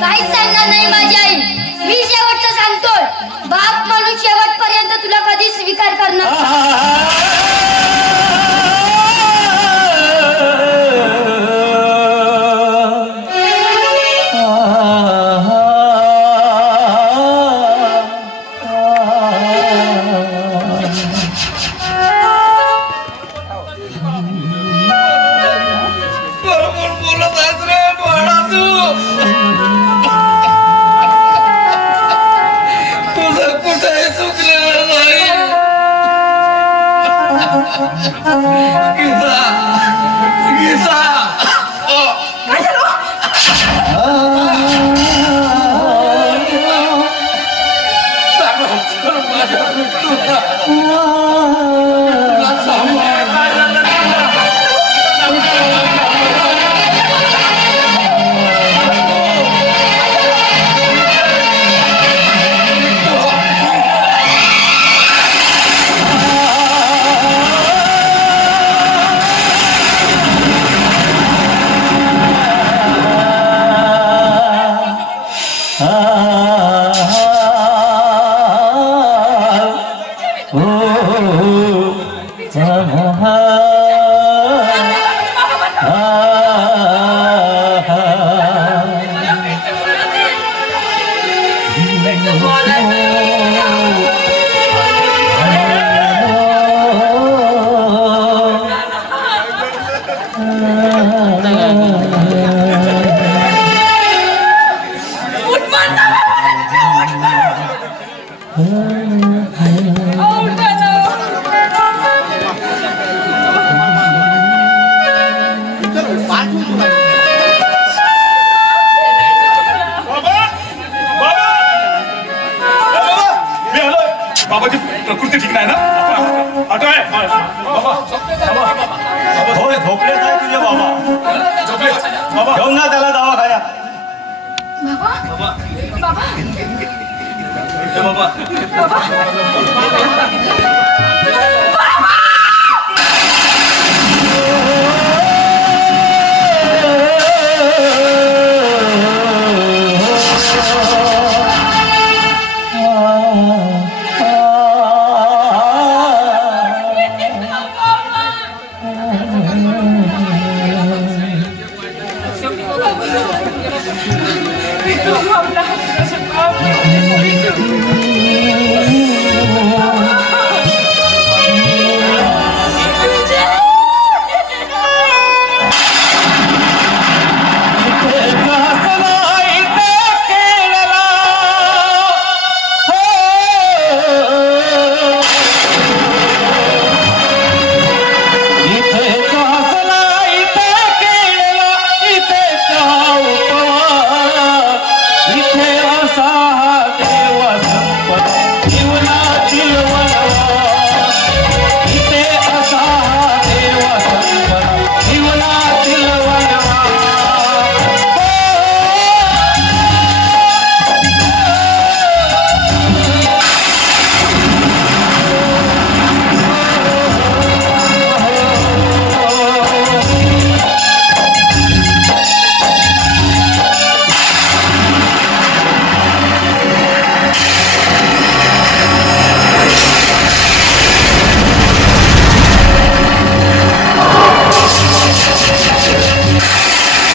काहीच सांगणार नाही माझी आई. मी शेवटचं सांगतोय, बाप म्हणून शेवटपर्यंत तुला कधी स्वीकार करणार. बरोबर बोलत आहेस रे बाळा तू. तुझं कुठेही चुकलेलं नाही. गीता गीता बाबाची प्रकृती ठीक नाही ना. होय झोपलेच आहे तुझे बाबा. झोपले बाबा. घेऊन ना त्याला दवाखान्यात. बाबा